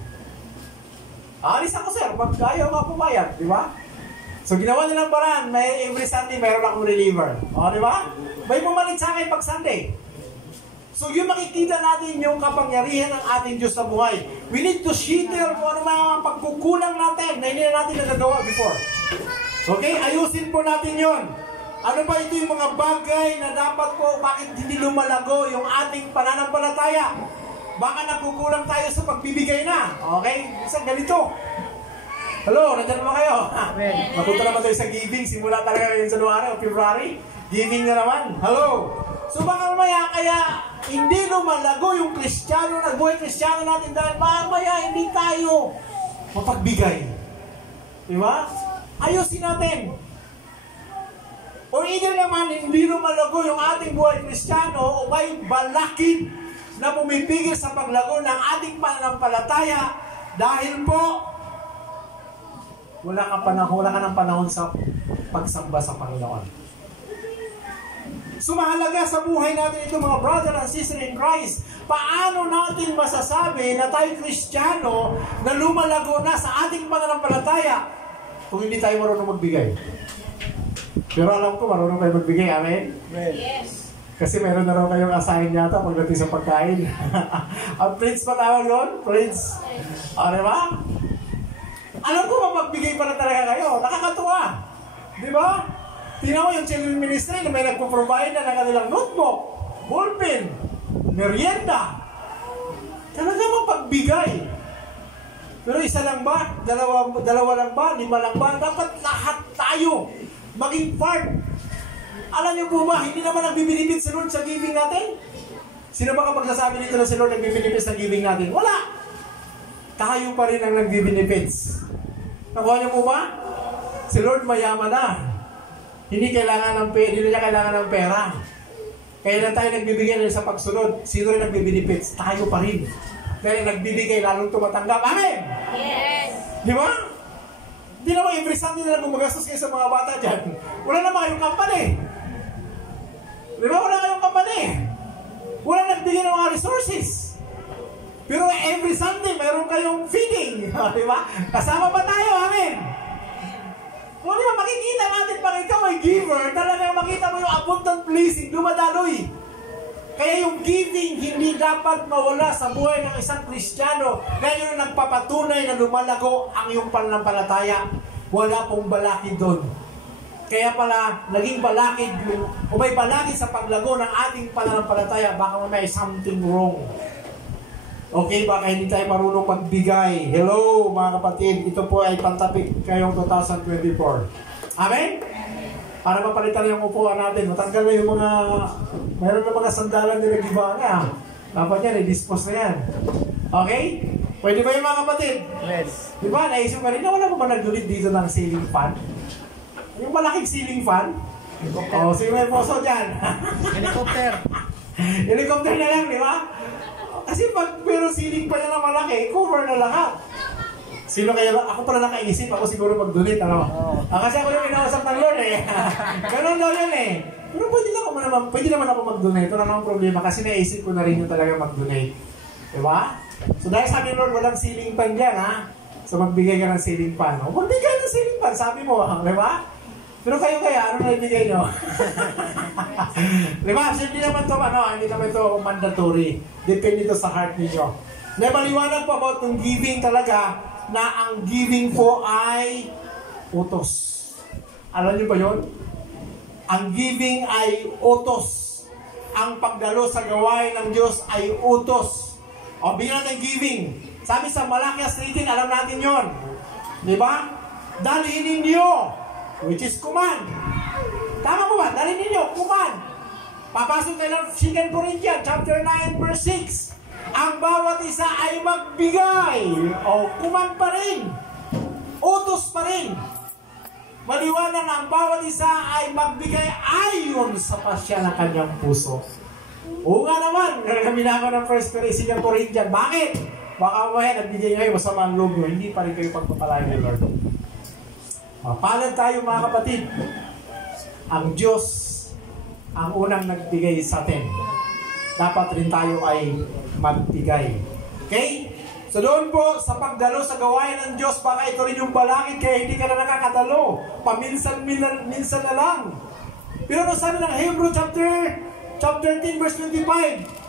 Alis ako sir, pag ayaw nga pumayag. Diba? So ginawa nila ng paraan, every Sunday mayroon akong reliever. O diba? May pumalit sa akin pag Sunday. So yung makikita natin yung kapangyarihan ng ating Diyos sa buhay. We need to settle kung ano mga pagkukulang natin na hindi na natin nagagawa before. Okay? Ayusin po natin yon. Ano ba ito yung mga bagay na dapat po, bakit hindi lumalago yung ating pananampalataya? Baka nagkukulang tayo sa pagbibigay na. Okay? Isang ganito. Hello, nandiyan naman kayo. Mapunta naman tayo sa giving. Simula talaga ngayon sa January o February. Giving na naman. Hello. So baka mamaya kaya hindi lumalago yung Kristiyano, buhay Kristiyano natin dahil mamaya hindi tayo mapagbigay. Diba? Ayusin natin. O either naman hindi lumalago yung ating buhay Kristiyano o may balakid na pumipigil sa paglago ng ating pananampalataya dahil po wala ka ng panahon sa pagsamba sa Panginoon. So mahalaga sa buhay natin ito, mga brother and sister in Christ. Paano natin masasabi na tayo Kristiyano na lumalago na sa ating pananampalataya kung hindi tayo marunong magbigay? Pero alam ko, marunong kayo magbigay. Amen? Yes. Kasi meron na raw kayong assign yata pagdating sa pagkain. Ang Prince pa tawag yun? Prince? O, diba? Alam ko, magbigay pa na talaga kayo. Nakakatuwa. Diba? Tingnan mo yung children ministry na may nagpo-provide na ng kanilang notebook, ballpen, merienda. Talaga mapagbigay. Pero isa lang ba? Dalawa lang ba? 5 lang ba? Dapat lahat tayo maging part. Alam niyo po ba, hindi naman nagbibinipit si Lord sa giving natin? Sino ba kapag sasabi nito na si Lord nagbibinipit sa giving natin? Wala! Tayo pa rin ang nagbibinipits. Nakuha niyo po ba? Si Lord mayaman na. Hindi niya kailangan ng pera. Kaya na tayo nagbibigay sa pagsunod. Sino rin nagbibinipits? Tayo pa rin. Kaya nagbibigay, lalong tumatanggap. Amen! Yes! Di ba? Hindi naman every Sunday na gumagastos kayo sa mga bata dyan. Wala naman kayong company. Di ba? Wala kayong company. Wala nagbigay ng mga resources. Pero every Sunday, mayroon kayong feeding. Di ba? Kasama pa tayo. Amen? Kung di ba, makikita natin pag ikaw ay giver, talagang makita mo yung abundant blessing, dumadaloy. Kaya yung giving hindi dapat mawala sa buhay ng isang Kristiyano na yun ang nagpapatunay na lumalago ang iyong pananampalataya. Wala pong balakid doon. Kaya pala, naging balakid o may balakid sa paglago ng ating pananampalataya, baka may something wrong. Okay, baka hindi tayo marunong magbigay. Hello mga kapatid, ito po ay pantapik kayong 2024. Amen? Para mapalitan yung upuan natin, matanggal na yung mga, mayroon na mga sandalan nila giba nga. Dapat yan, i-dispose na yan. Okay? Pwede ba yung mga kapatid? Yes. Di ba, naisip ka rin na wala mo ba nagdulit dito ng ceiling fan? Yung malaking ceiling fan? O, sige may poso dyan. Helicopter. Helicopter na lang, di ba? Kasi pag pero ceiling pa niya na malaki, cover na lahat. Sino kaya ba? Ako pala nakaisip, ako siguro mag-donate, ano? Kasi ako yung inausap ng Lord eh. Ganun daw yan eh. Pero pwede naman ako mag-donate. Ito naman ang problema kasi naisip ko na rin yung talaga mag-donate. Diba? So dahil sabi ng Lord, walang ceiling fan dyan ha. So magbigay ka ng ceiling fan. O magbigay ng ceiling fan, sabi mo, diba? Pero kayo kaya, ano na ibigay nyo? Diba? So, hindi naman ito mandatory. Depende ito sa heart ninyo. Napaliwanag po about yung giving talaga na ang giving po ay utos. Alam niyo ba yun? Ang giving ay utos. Ang pagdalo sa gawain ng Diyos ay utos. O bigyan natin giving. Sabi sa Malakias 3:10, alam natin yon, di ba? Dalhin ninyo, which is command. Tama po ba? Dalhin ninyo, command. Papasok tayo ng 2 Corinthians chapter 9 verse 6. Ang bawat isa ay magbigay. O, command pa rin. Utos pa rin. Maliwanag na ang bawat isa ay magbigay ayon sa pasya ng kanyang puso. Oo nga naman, kami naman ng 1 Corinthians. Bakit? Baka mamaya nagbigay ngayon masama ang loob nyo. Hindi pa rin kayo pagpapalayan ng Lord. Mapalad tayo mga kapatid. Ang Diyos ang unang nagbigay sa atin. Dapat rin tayo ay magbigay. Okay? So doon po, sa pagdalo sa gawain ng Diyos, baka ito rin yung balakid kaya hindi ka na nakakadalo. Paminsan-minsan na lang. Pero ano sabi ng Hebrew chapter 10 verse 25?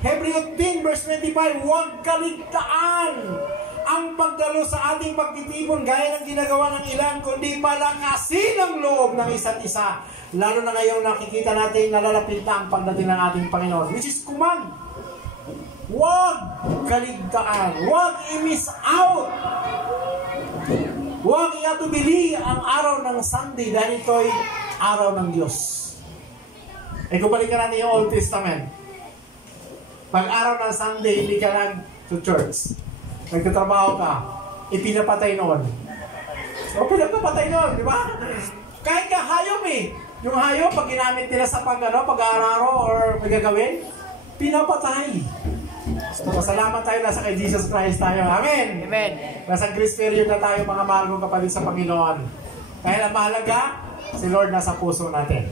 Hebrew 10 verse 25, huwag kaligtaan ang pagdalo sa ating pagtitipon gaya ng ginagawa ng ilan, kundi palakasin ang loob ng isa't isa. Lalo na ngayon nakikita natin nalalapit na ang pagdating ng ating Panginoon, which is command. Huwag kaligtaan. Huwag i-miss out. Huwag iatubili ang araw ng Sunday dahil ito'y araw ng Diyos. Balikan natin yung Old Testament. Pag araw ng Sunday, hindi ka lang to church. Nagtatrabaho ka, ipinapatay noon. O pinapatay noon, di ba? Kahit ka hayop eh. Yung hayop, pag ginamit nila sa pag-araro or magagawin, pinapatay. Pasalamat tayo na sa kay Jesus Christ tayo. Amen. Amen. Nasa grace period na tayo mga mahal kong kapatid sa Panginoon. Kaya ang mahalaga, si Lord nasa puso natin.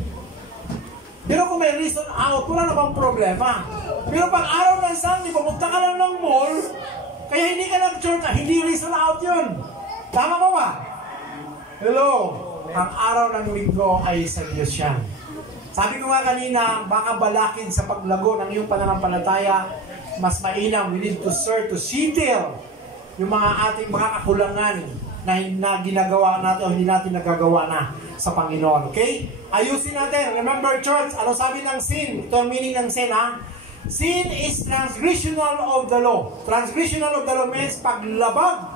Pero kung may reason out, wala namang problema. Pero pag araw ng Sunday, pumunta ka lang ng mall, kaya hindi ka nag-church, hindi reason out yun. Tama ba ba? Hello. Ang araw ng linggo ay sa Diyos yan. Sabi ko nga kanina, baka balakid sa paglago ng iyong pananampalataya, mas mainam, we need to search, to settle yung mga ating mga kakulangan na ginagawa natin o hindi natin nagagawa na sa Panginoon. Okay? Ayusin natin. Remember, church, ano sabi ng sin? Ito ang meaning ng sin, ha? Sin is transgressional of the law. Transgressional of the law means paglabag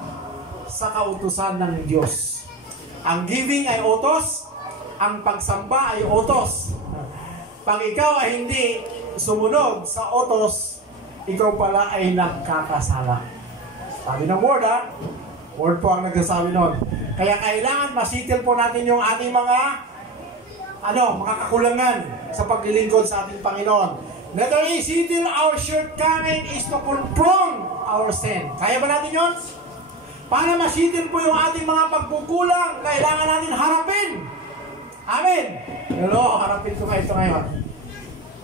sa kautusan ng Diyos. Ang giving ay utos, ang pagsamba ay utos. Pag ikaw ay hindi sumunod sa utos, ikaw pala ay nagkakasala. Sabi ng word, ha? Word po ang nagsasabi nun. Kaya kailangan masitil po natin yung ating mga kakulangan sa paglilingkod sa ating Panginoon. Letter A, sitil our shortcoming is to confront our sin. Kaya ba natin yun? Para masitil po yung ating mga pagkukulang, kailangan natin harapin. Amen. Hello, harapin ko ito ngayon.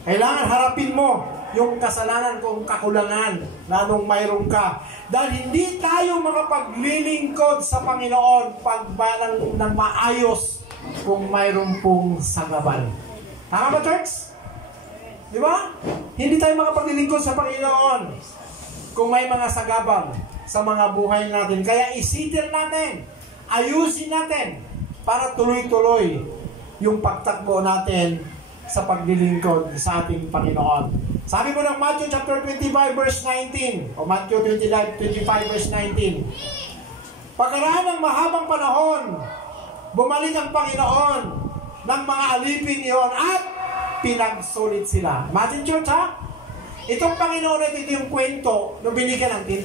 Kailangan harapin mo yung kasalanan kung kakulangan na nung mayroon ka. Dahil hindi tayo makapaglilingkod sa Panginoon ng maayos kung mayroon pong sagaban. Tama ba, church? Di ba? Hindi tayo makapaglilingkod sa Panginoon kung may mga sagabang sa mga buhay natin. Kaya isitir natin, ayusin natin para tuloy-tuloy yung pagtakbo natin sa paglilingkod sa ating Panginoon. Sabi mo ng Matthew chapter 25 verse 19 o Matthew 25 verse 19, pagkaraan ng mahabang panahon, bumalik ang Panginoon ng mga alipin iyon at pinagsulit sila. Imagine, church, ha? Itong Panginoon ito yung kwento nung binigyan ng 10,000.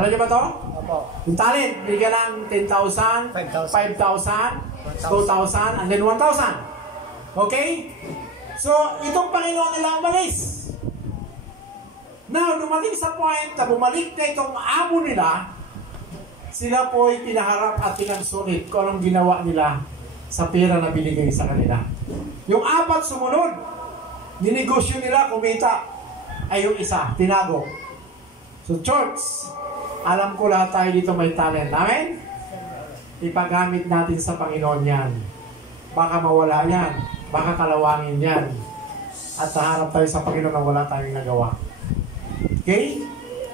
Alam niyo ba to? Opo. Yung talent, binigyan ng 10,000, 5,000, 2,000, and then 1,000. Okay? So, itong Panginoon nila umalis. Now, dumating sa point na bumalik na itong amo nila, sila po ay pinaharap at pinagsulit kung anong ginawa nila sa pera na binigay sa kanila. Yung 4 sumunod, ninegosyo nila, kumita, ay yung isa, tinago. So, church, alam ko lahat tayo dito may talent. Amen? Ipagamit natin sa Panginoon yan. Baka mawala yan. Baka kalawangin yan. At naharap tayo sa Panginoon na wala tayong nagawa. Okay?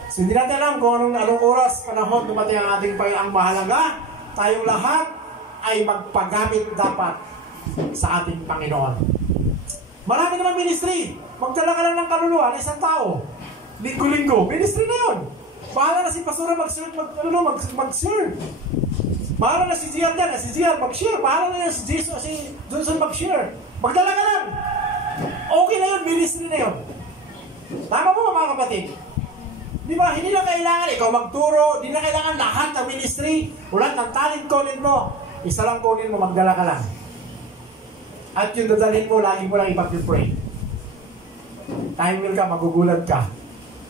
So, hindi natin alam kung anong oras, panahon, dumating ang ating Panginoon. Ang mahalaga, tayong lahat ay magpagamit dapat sa ating Panginoon. Marami naman ministry. Magdala ka lang ng kaluluwa ng isang tao. Linggo-linggo. Ministry na yun. Bahala na si Pastora mag-serve. Bahala na si Gian dyan. Si Gian mag-share. Bahala na si Jesus, si Johnson mag-share. Magdala ka lang. Okay na yun. Ministry na yun. Tama po mga kapatid. Di ba? Hindi na kailangan ikaw magturo. Hindi na kailangan lahat ng ministry. Ulat ng talent calling mo. Isa lang calling mo. Magdala ka lang. At yung dadalhin mo, lagi mo lang ipag-pray. Time will ka, magugulat ka.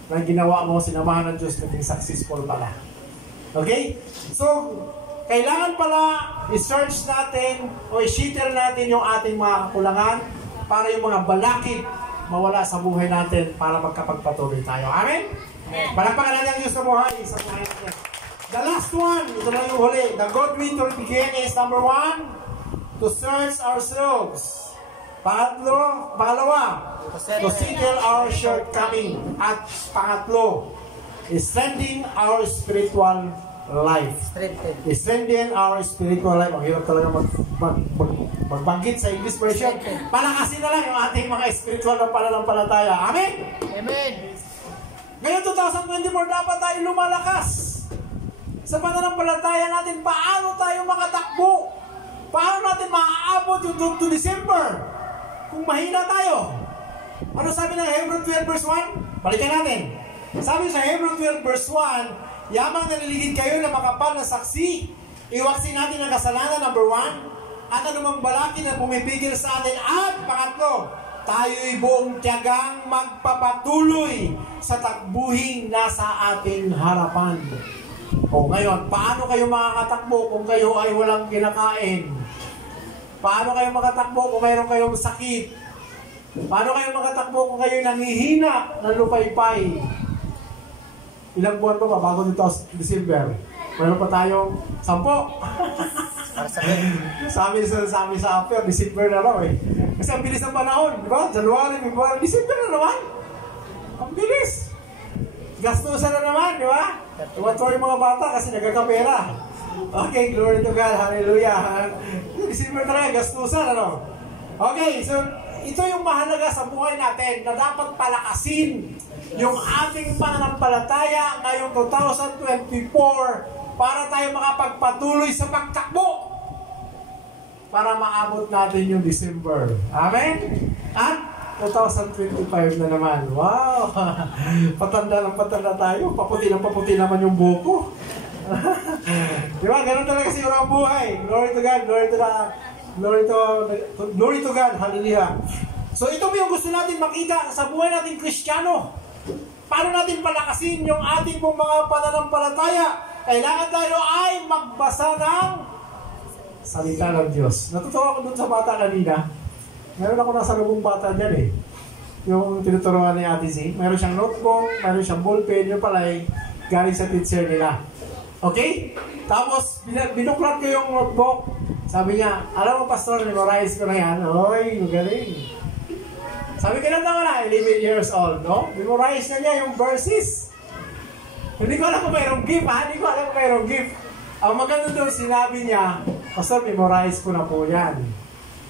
Na ginawa mo, sinamahan ng Diyos, naging successful pala. Okay? So, kailangan pala i-search natin o i-shitter natin yung ating mga kakulangan para yung mga balakid mawala sa buhay natin para magkapagpatuloy tayo. Amen? Palakpakan natin ang Diyos na buhay sa buhay natin. The last one, ito na yung huli. The God we to begin is number 1, to search ourselves. Pangalawa, to settle our shortcoming. At pangatlo, strengthening our spiritual life. Strengthen our spiritual life. Ang hirap talaga magbanggit sa English version. Palakasin na lang yung ating mga spiritual na pananampalataya. Amen? Amen. Ngayon 2024, dapat tayo lumalakas sa pananampalataya natin. Paano tayo makatakbo? Paano natin maaabot yung to December kung mahina tayo? Ano sabi ng Hebrews 12 verse 1? Balikan natin. Sabi sa Hebrews 12 verse 1, yamang naliligid kayo na makapal na saksi, iwaksin natin ang kasalanan, number 1, at anumang balaki na pumipigil sa atin. At pangatlo, tayo'y buong tiyagang magpapatuloy sa takbuhing nasa ating harapan. O ngayon, paano kayo makakatakbo kung kayo ay walang kinakain? Paano kayo makatakbo kung mayroon kayong sakit? Paano kayo makatakbo kung kayo nangihina ng lupaypay? Ilang buwan pa ba bago dito December? Mayroon pa tayong 10. Sabi sa after, December na raw eh. Kasi ang bilis ng panahon, di ba? January, February, December na naman. Ang bilis. Gastusan na naman, di ba? Tumatro yung mga bata kasi nagkakapera. Okay, glory to God, hallelujah. December talaga, gastusan, ano? Okay, so ito yung mahalaga sa buhay natin na dapat palakasin yung ating pananampalataya ngayong 2024 para tayo makapagpatuloy sa pagtakbo para maabot natin yung December. Amen? At 2025 na naman. Wow! Patanda tayo. Paputi naman yung buko. Di ba? Ganun talaga siguro ang buhay. Glory to God. Glory to God. Hallelujah. So ito po yung gusto natin makita sa buhay natin Kristiyano. Paano natin palakasin yung ating pong mga pananampalataya? Kailangan tayo ay magbasa ng salita ng Diyos. Natutuwa ako dun sa bata kanina. Meron ako nasa lubong bata dyan eh. Yung tinuturuan ni Ate Z. Meron siyang notebook, meron siyang ballpen. Yung pala ay galing sa teacher nila. Okay? Tapos, binuklat ko yung notebook. Sabi niya, alam mo pastor, memorize ko na yan. Oy, magaling. Sabi ko na na, 11 years old, no? Memorize na niya yung verses. Hindi ko alam kung mayroong gift, ha? Hindi ko alam kung mayroong gift. Ang maganda doon, sinabi niya, pastor, memorize ko na po yan.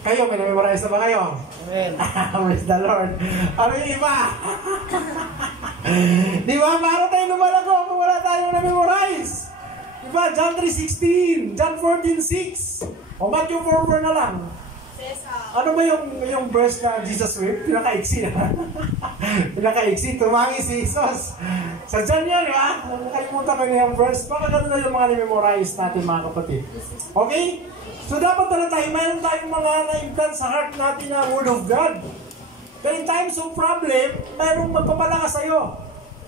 Kayo, may na-memorize na ba kayo? Amen. Praise the Lord. Ano yung iba? Di ba? Para tayo lumalago kung wala tayong na-memorize. Di ba? John 3:16, John 14:6. O Matthew 4:4 na lang. Ano ba yung verse na Jesus wept? Pinaka-iksi na. Pinaka-iksi. Tumangi si Jesus. Sa John yun, di ba? Nakalimutan ko na yung verse. Baka ganun na yung mga na-memorize natin, mga kapatid. Okay? So dapat na tayo, mayroon tayong mga na-implant sa heart natin na Word of God. Pero in times of problem, mayroong magpapalakas sa'yo.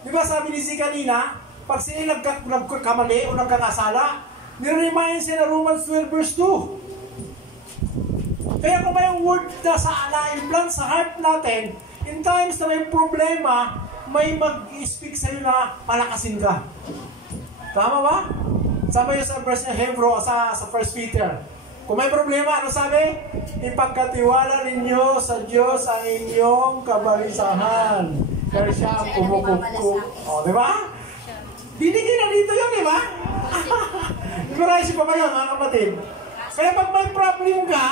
Di ba sabi ni si kanina, pag sila nagkamali o nagkakasala, nire-remind sila Romans 12 verse 2. Kaya kung may word na sa na-implant sa heart natin, in times na may problema, may mag-speak sa'yo na palakasin ka. Tama ba? Sabi yun sa verse ng Hebrew, sa 1 Peter. Kung may problema, ano sabi? Ipagkatiwala ninyo sa Diyos ang inyong kabalisahan. Kaya siya ang kumukup. O, di ba? Binigyan na dito yun, di ba? Memorize pa ba yun, mga kapatid? Kaya pag may problem ka,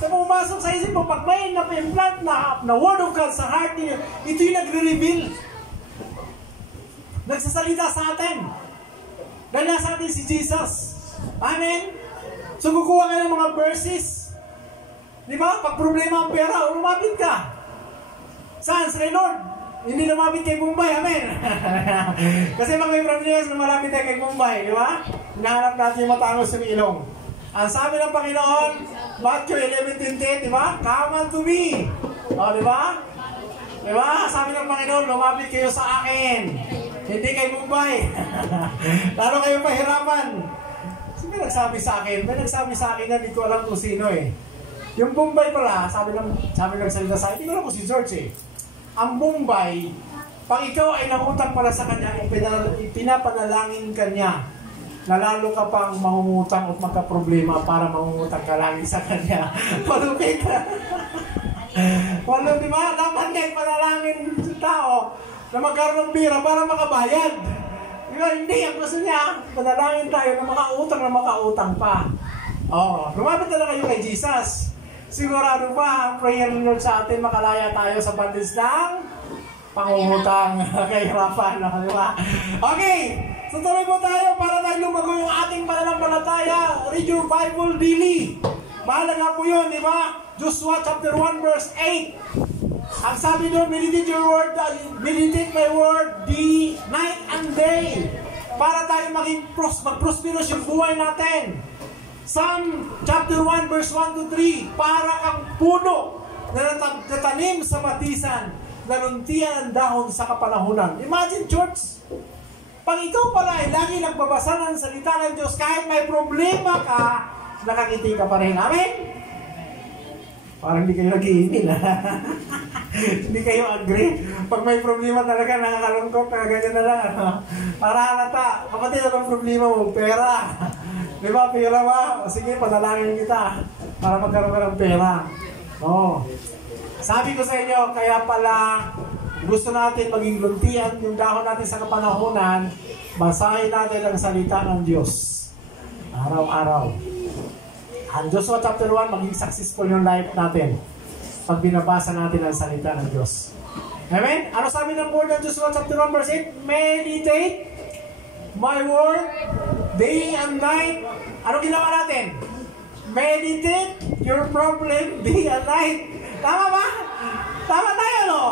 na pumasok sa isip mo, pag may na-implant na Word of God sa heart niyo, ito yung nagre-reveal. Nagsasalita sa atin. Dahil nasa atin si Jesus. Amen? So, kukuha ka ng mga verses. Di ba? Pag problema ang pera, lumapit ka. Saan? Sa kay Lord. Hindi lumapit kay Mumbai. Amen? Kasi pag may problema, lumapit tayo kay Mumbai. Di ba? Hinahanap natin yung matangos yung ilong. Ang sabi ng Panginoon, Matthew 11:10, di ba? Come unto me. O, di ba? Di ba? Sabi ng Panginoon, lumapit kayo sa akin. Hindi kay Mumbai. Lalo kayo pahirapan. May nagsabi sa akin na hindi ko alam kung sino eh. Yung Mumbai pala, sabi ng salita sa akin, hindi ko alam kung si George eh. Ang Mumbai, pag ikaw ay nangutang pala sa kanya, pinapanalangin ka niya, na lalo ka pang mangungutang at magka-problema para mangungutang ka lagi sa kanya. Malupit ka. Di ba? Dapat kayo panalangin sa tao na magkaroon ng pira para makabayad. Di ba? Hindi. Ang gusto niya, panalangin tayo na makautang pa. Lumapit na kayo kay Jesus. Sigurado pa, ang prayer ng Lord sa atin, makalaya tayo sa bandis ng pangungutang, kahirapan. Di ba? Okay. So tuloy po tayo para tayo lumago yung ating pananampalataya. Read your Bible daily. Mahalaga po yun, di ba? Joshua chapter 1 verse 8. Ang sabi doon, meditate my word night and day. Para tayo mag-prosperous yung buhay natin. Psalm chapter 1 verse 1 to 3. Para kang puno na natanim sa batisan, nanuntian ang dahon sa kapanahunan. Imagine, church, pag ikaw pala ay lagi nagbabasa ng salita ng Diyos, kahit may problema ka, nakakiti ka pa rin. Amen? Parang hindi kayo nag-iimin, ha? Hindi kayo agree? Pag may problema talaga, nakakalungkot, ganyan na lang. Para halata, kapatid, anong problema mo? Pera. Di ba, pera ba? Sige, panalangin kita para magkaroon ka ng pera. No. Sabi ko sa inyo, kaya pala gusto natin maging luntian yung dahon natin sa kapanahunan, basahin natin ang salita ng Diyos. Araw-araw. Ang Joshua chapter 1, maging successful yung life natin pag binabasa natin ang salita ng Diyos. Amen? Ano sabi ng word ng Joshua chapter 1 verse 8? Meditate my word day and night. Ano ginawa natin? Meditate your problem day and night. Tama ba? Tama tayo, no?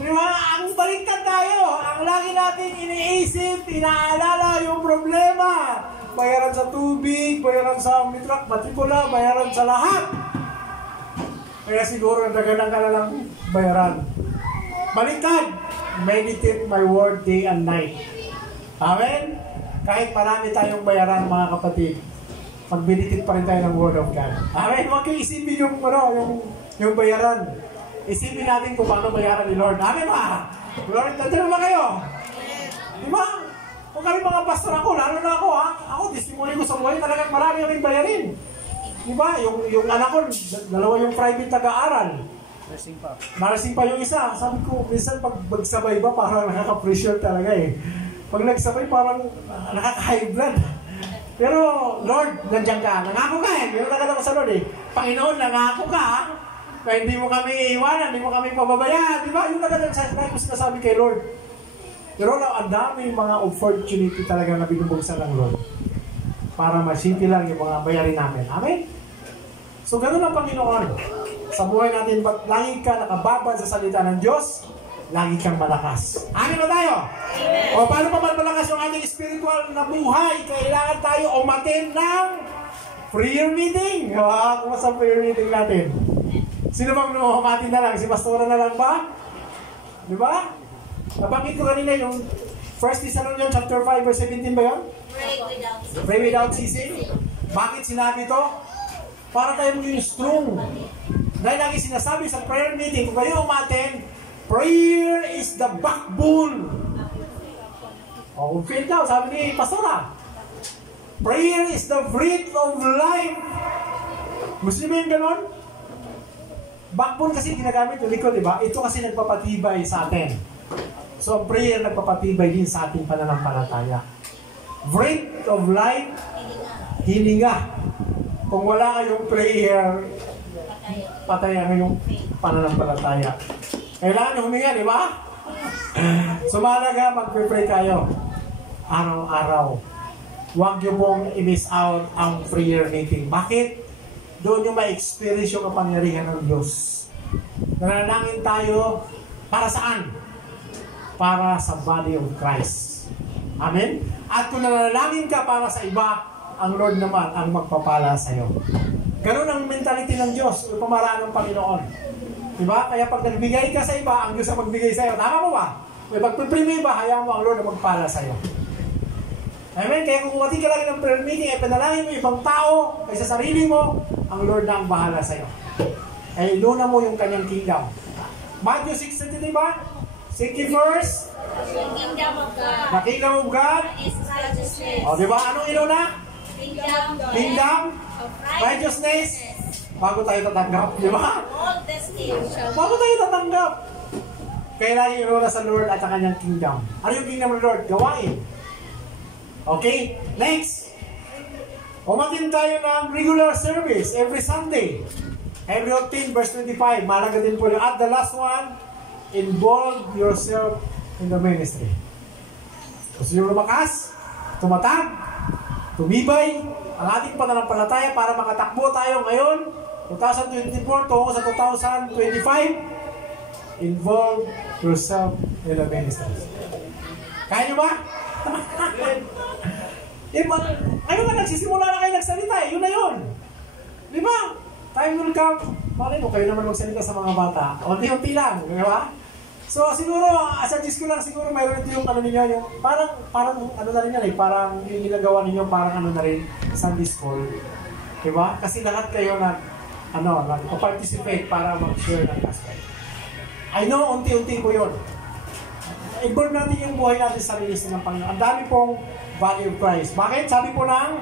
Diba? Ang baliktad tayo. Ang lagi natin iniisip, inaalala yung problema. Bayaran sa tubig, bayaran sa mitrak, matrikula, bayaran sa lahat. Kaya siguro nagdaganang ka na lang bayaran. Baliktad. Meditate my word day and night. Amen? Kahit marami tayong bayaran, mga kapatid, mag-meditate pa rin tayo ng word of God. Amen? Huwag kayo isipin yung bayaran. Isipin natin kung paano bayaran ni Lord. Amen ba? Lord, nandiyan ba kayo? Di ba? Kung kami mga pastor ako, lalo na ako, ha? Ako, testimony ko sa buhay, talagang marami kaming bayarin. Di ba? Yung anak ko, dalawa yung private taga-aral. Nursing pa yung isa. Sabi ko, minsan pag magsabay ba, parang nakaka-pressure talaga eh. Pag nagsabay, parang nakaka-high blood. Pero, Lord, nandiyan ka. Nangako ka eh. Meron na ko sa Lord eh. Panginoon, nangako ka ha. Kaya hindi mo kami iiwanan, hindi mo kami pababayaan. Di ba? Yung talagang sinasabi kay Lord. Pero ang dami mga opportunity talaga na binubuksan ng Lord para masimple lang yung mga bayarin namin. Amen? So, ganun ang Panginoon. Sa buhay natin, ba't lagi ka nakababad sa salita ng Diyos, lagi kang malakas. Amen ba tayo? Amen. O paano pa malakas yung ating spiritual na buhay? Kailangan tayo umattend ng prayer meeting. Kumusta ang prayer meeting natin? Sino bang umati na lang? Si Pastora na lang ba? Di ba? Nabanggit ko kanina yung 1 Thessalonians chapter 5 verse 17 ba yun? Pray without ceasing. Bakit sinabi to? Para tayo maging strong. Dahil lagi sinasabi sa prayer meeting, kung kayo umaten, prayer is the backbone. O, kung feel daw, sabi ni Pastora, prayer is the breath of life. Gusto niyo ba yung ganon? Backbone kasi ginagamit yung likod, di ba? Ito kasi nagpapatibay sa atin. So, ang prayer nagpapatibay din sa ating pananampalataya. Breath of life, hininga. Kung wala kayong prayer, patay ang yung pananampalataya. Kailangan huminga, di ba? So, mahalaga, mag-pray tayo. Araw-araw. Huwag niyo pong i-miss out ang prayer meeting. Bakit? Doon yung ma-experience yung kapangyarihan ng Diyos. Nanalangin tayo para saan? Para sa body of Christ. Amen? At kung nanalangin ka para sa iba, ang Lord naman ang magpapala sa iyo. Ganun ang mentality ng Diyos, yung pamaraan ng Panginoon. Diba? Kaya pag nagbigay ka sa iba, ang Diyos ang magbigay sa iyo. Tama mo ba? Kaya pag pipili ba, hayaan mo ang Lord na magpala sa iyo. Amen? Kaya kung kumati ka lang ng prayer meeting, ay panalangin mo ibang tao, kaysa sarili mo, ang Lord na ang bahala sa iyo. Ay iluna mo yung kanyang kingdom. Matthew 6:33 ba? Seek ye first The kingdom of God. the kingdom of God. His righteousness. O, diba? Anong iluna? Kingdom, of righteousness. Bago tayo tatanggap, di ba? All these things shall Bago tayo tatanggap. Kailangan iluna sa Lord at sa kanyang kingdom. Ano yung kingdom ng Lord? Gawain. Okay? Next. Umatin tayo ng regular service every Sunday. Every 18 verse 25. Mahalaga din po yung at the last one, involve yourself in the ministry. Gusto nyo lumakas, tumatag, tumibay ang ating pananampalataya para makatakbo tayo ngayon 2024 tungo sa 2025. Involve yourself in the ministry. Kaya nyo ba? Ngayon ba nagsisimula na kayo nagsalita eh? Yun na yun. Di ba? time will come, malay mo, kayo naman magsalita sa mga bata. Unti-unti lang, di ba? So, siguro, suggest ko lang, siguro mayroon ito yung ano ninyo, yung parang ano na rin yan parang yung ginagawa ninyo, parang ano na rin, Sunday School. Di ba? Kasi lahat kayo nag-participate para mag-share ng gospel. I know, unti-unti po yun. I-burn natin yung buhay natin sa release ng Panginoon. Ang dami pong body of Christ. Bakit? Sabi po ng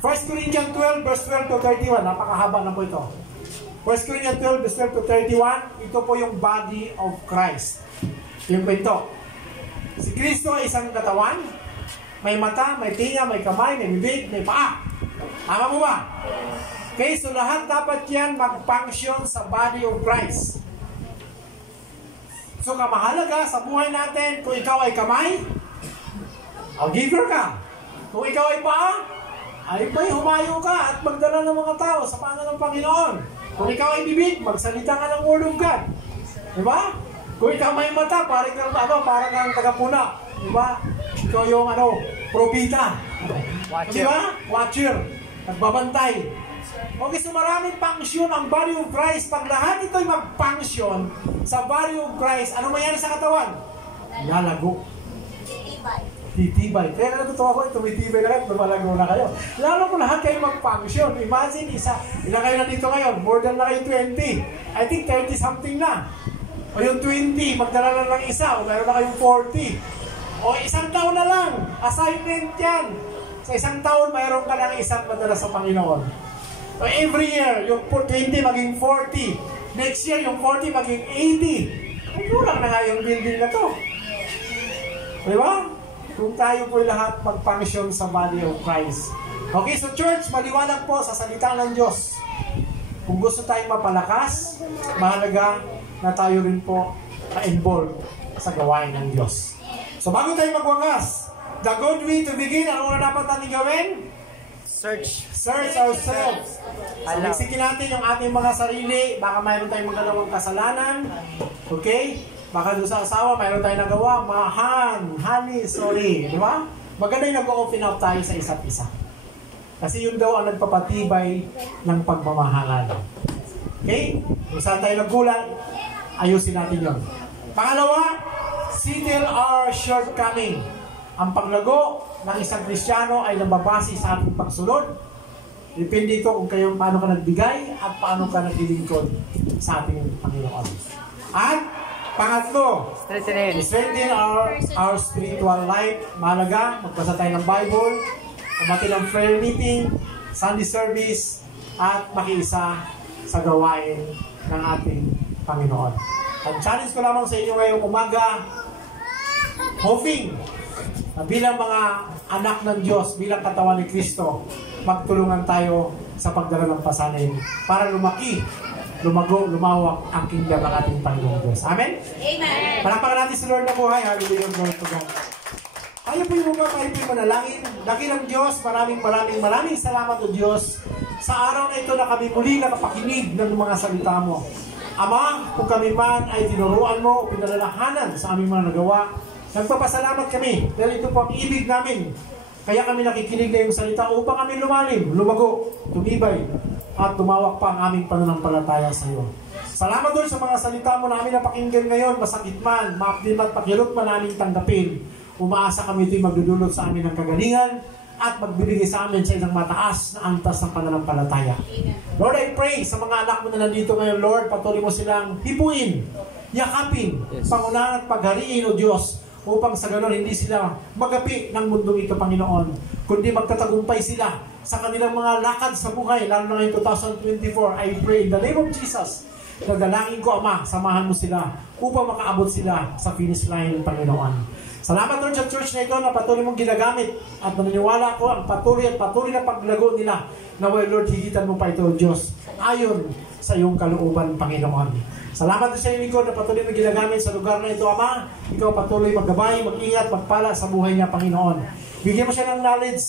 1 Corinthians 12, verse 12 to 31. Napakahaba na po ito. 1 Corinthians 12, verse 12 to 31. Ito po yung body of Christ. Yung po ito. Si Kristo ay isang katawan. May mata, may tinga, may kamay, may bibig, may paa. Tama mo ba? Okay, so lahat dapat yan mag-function sa body of Christ. So kamahalaga sa buhay natin, kung ikaw ay kamay, giver ka. Kung ikaw ay paa, ay humayo ka at magdala ng mga tao sa paanan ng Panginoon. Kung ikaw ay bibig, magsalita ka ng Word of God. Diba? Kung ikaw may mata, parang kang tagapuna. Diba? Ikaw yung propita. Diba? Watcher. Nagbabantay. Okay, so maraming function ang body of Christ. Pag lahat ito'y mag-function sa body of Christ, ano mangyari sa katawan? Lalago. Titibay. Kaya natutuwa ko, tumitibay na lang, lumalago na kayo. Lalo kung lahat kayo mag-function. Imagine, ilan kayo na dito ngayon? More than na kayo 20. I think 30 something na. O yung 20, magdala na lang isa. O meron na kayong 40. O isang taon na lang. Assignment yan. Sa isang taon, mayroon ka lang isang madala sa Panginoon. So every year, yung 20 maging 40. Next year, yung 40 maging 80. Ay, kulang na nga yung building na to. Diba? Kung tayo po lahat mag-function sa body of Christ. Okay, so church, maliwanag po sa salita ng Diyos. Kung gusto tayong mapalakas, mahalaga na tayo rin po ka-involve sa gawain ng Diyos. So bago tayo magwakas, the good way to begin, ano na dapat natin gawin? Search ourselves. So, bigsikin natin yung ating mga sarili. Baka mayroon tayong magagawang kasalanan. Okay? Baka doon sa asawa, mayroon tayong nagawa. Honey, sorry. Di ba? Maganda yung nag-open up tayo sa isa't isa. Kasi yun daw ang nagpapatibay ng pagmamahalan. Okay? Kung saan tayo naggulat, ayusin natin yun. Pangalawa, settle our shortcoming. Ang paglago ng isang Kristiyano ay nababase sa ating pagsunod. Depende ito kung paano ka nagbigay at paano ka naglilingkod sa ating Panginoon. At pangatlo, strengthen our spiritual life. Mahalaga, magbasa tayo ng Bible, umati ng prayer meeting, Sunday service, at makiisa sa gawain ng ating Panginoon. Ang challenge ko lamang sa inyo ngayong umaga, hoping na bilang mga anak ng Diyos, bilang katawan ni Kristo, magtulungan tayo sa pagdala ng pasanin para lumaki, lumago, lumawak ang kingdom ng ating Panginoong Diyos. Amen? Amen. Palakpakan natin si Lord na buhay. Hallelujah, glory to God. Tayo po yung mga tayo po yung manalangin. Dakilang Diyos, maraming salamat o Diyos sa araw na ito na kami muli nakapakinig ng mga salita mo. Ama, kung kami man ay tinuruan mo, pinalalahanan sa aming mga nagawa, nagpapasalamat kami dahil ito po ang ibig namin. Kaya kami nakikinig na yung salita upang kami lumalim, lumago, tumibay, at tumawak pa ang aming pananampalataya sa iyo. Salamat doon sa mga salita mo na aming napakinggan ngayon, masakit man, maapdim at pakilot man namin tanggapin. Umaasa kami ito'y magdudulot sa amin ng kagalingan at magbibigay sa amin sa isang mataas na antas ng pananampalataya. Lord, I pray sa mga anak mo na nandito ngayon, Lord, patuloy mo silang hipuin, yakapin, pangunahan at paghariin, O Diyos, upang sa ganon hindi sila magapi ng mundong ito, Panginoon, kundi magtatagumpay sila sa kanilang mga lakad sa buhay, lalo na ngayong 2024. I pray in the name of Jesus, nadalangin ko, Ama, samahan mo sila upang makaabot sila sa finish line ng Panginoon. Salamat Lord sa church na ito na patuloy mong ginagamit at naniniwala ko ang patuloy na paglago nila na Lord, higitan mo pa ito, Diyos, ayon sa iyong kalooban, Panginoon. Salamat sa iyo, Lord, na patuloy mong ginagamit sa lugar na ito, Ama. Ikaw patuloy maggabay, mag-ingat, magpala sa buhay niya, Panginoon. Bigyan mo siya ng knowledge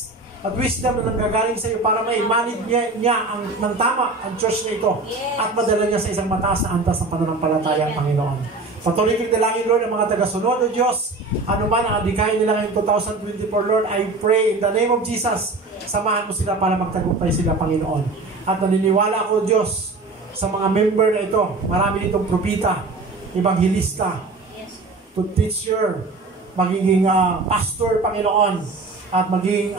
at wisdom na nanggagaling sa iyo para ma-manage niya ng tama ang church na ito at madala niya sa isang mataas na antas ng pananampalataya, Panginoon. Patuloy kong dalangin, Lord, ang mga taga-sunod, O Diyos, ano man ang adikain nila ngayong 2024, Lord, I pray in the name of Jesus, samahan mo sila para magtagumpay sila, Panginoon. At naniniwala ako, Diyos, sa mga member na ito, marami ditong propita, evangelista, to teacher, magiging pastor, Panginoon, at maging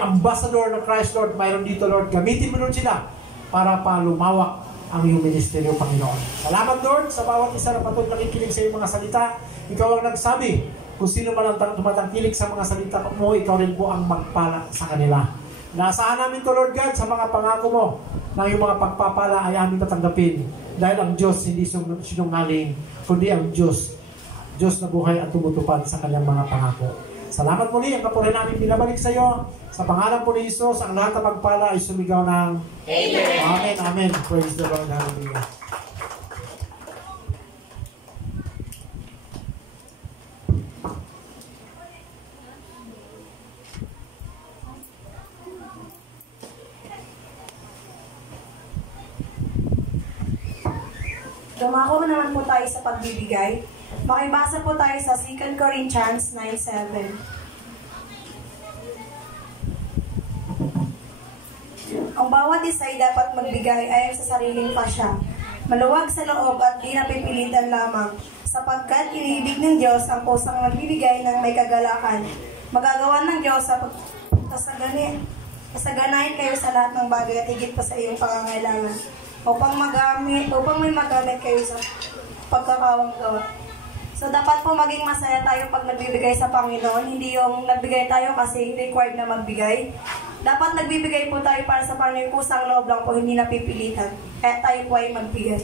ambassador ng Christ, Lord. Mayroon dito, Lord. Gamitin mo, Lord, sila para pa lumawak ang iyong ministeryo, Panginoon. Salamat, Lord, sa bawat isa na patuloy nakikinig sa iyong mga salita. Ikaw ang nagsabi, kung sino man ang tumatangkilik sa mga salita mo, ikaw rin po ang magpala sa kanila. Naasahan namin to, Lord God, sa mga pangako mo na yung mga pagpapala ay aming tatanggapin. Dahil ang Diyos hindi sinungaling, kundi ang Diyos na buhay at tumutupad sa kanyang mga pangako. Salamat muli, ang kapuri namin binabalik sa iyo. Sa pangalan po ni Jesus, ang lahat ng pagpala ay sumigaw ng Amen. Amen. Amen. Praise the Lord. Hallelujah. Dumako naman po tayo sa pagbibigay. Makibasa po tayo sa 2 Corinthians 9:7. Ang bawat isa ay dapat magbigay ayon sa sariling pasya, maluwag sa loob at di napipilitan lamang, sapagkat iniibig ng Diyos ang pusang nagbibigay ng may kagalakan. Magagawa ng Diyos sa kasaganahin kayo sa lahat ng bagay at higit pa sa iyong pangangailangan, upang may magamit kayo sa pagkakawang gawa. So, dapat po maging masaya tayo pag nagbibigay sa Panginoon. Hindi yung nagbigay tayo kasi required na magbigay. Dapat nagbibigay po tayo para sa Panginoon. Kusang loob lang po, hindi napipilitan. Kaya tayo po ay magbigay.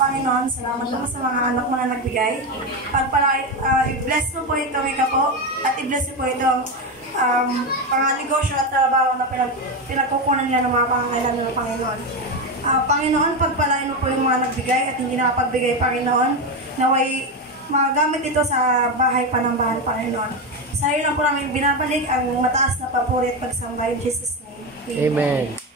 Panginoon, salamat po sa mga anak mo na nagbigay. I-bless mo po ito, po, at i-bless mo po itong mga negosyo at trabaho na pinagkukunan nila ng mga pangangailangan ng Panginoon. Panginoon, pagpalain mo po yung mga nagbigay at hindi nakapagbigay, Panginoon, naway magamit ito sa bahay panambahan, Panginoon. Sa iyo lang po namin binabalik ang mataas na papuri at pagsamba in Jesus' name. Amen.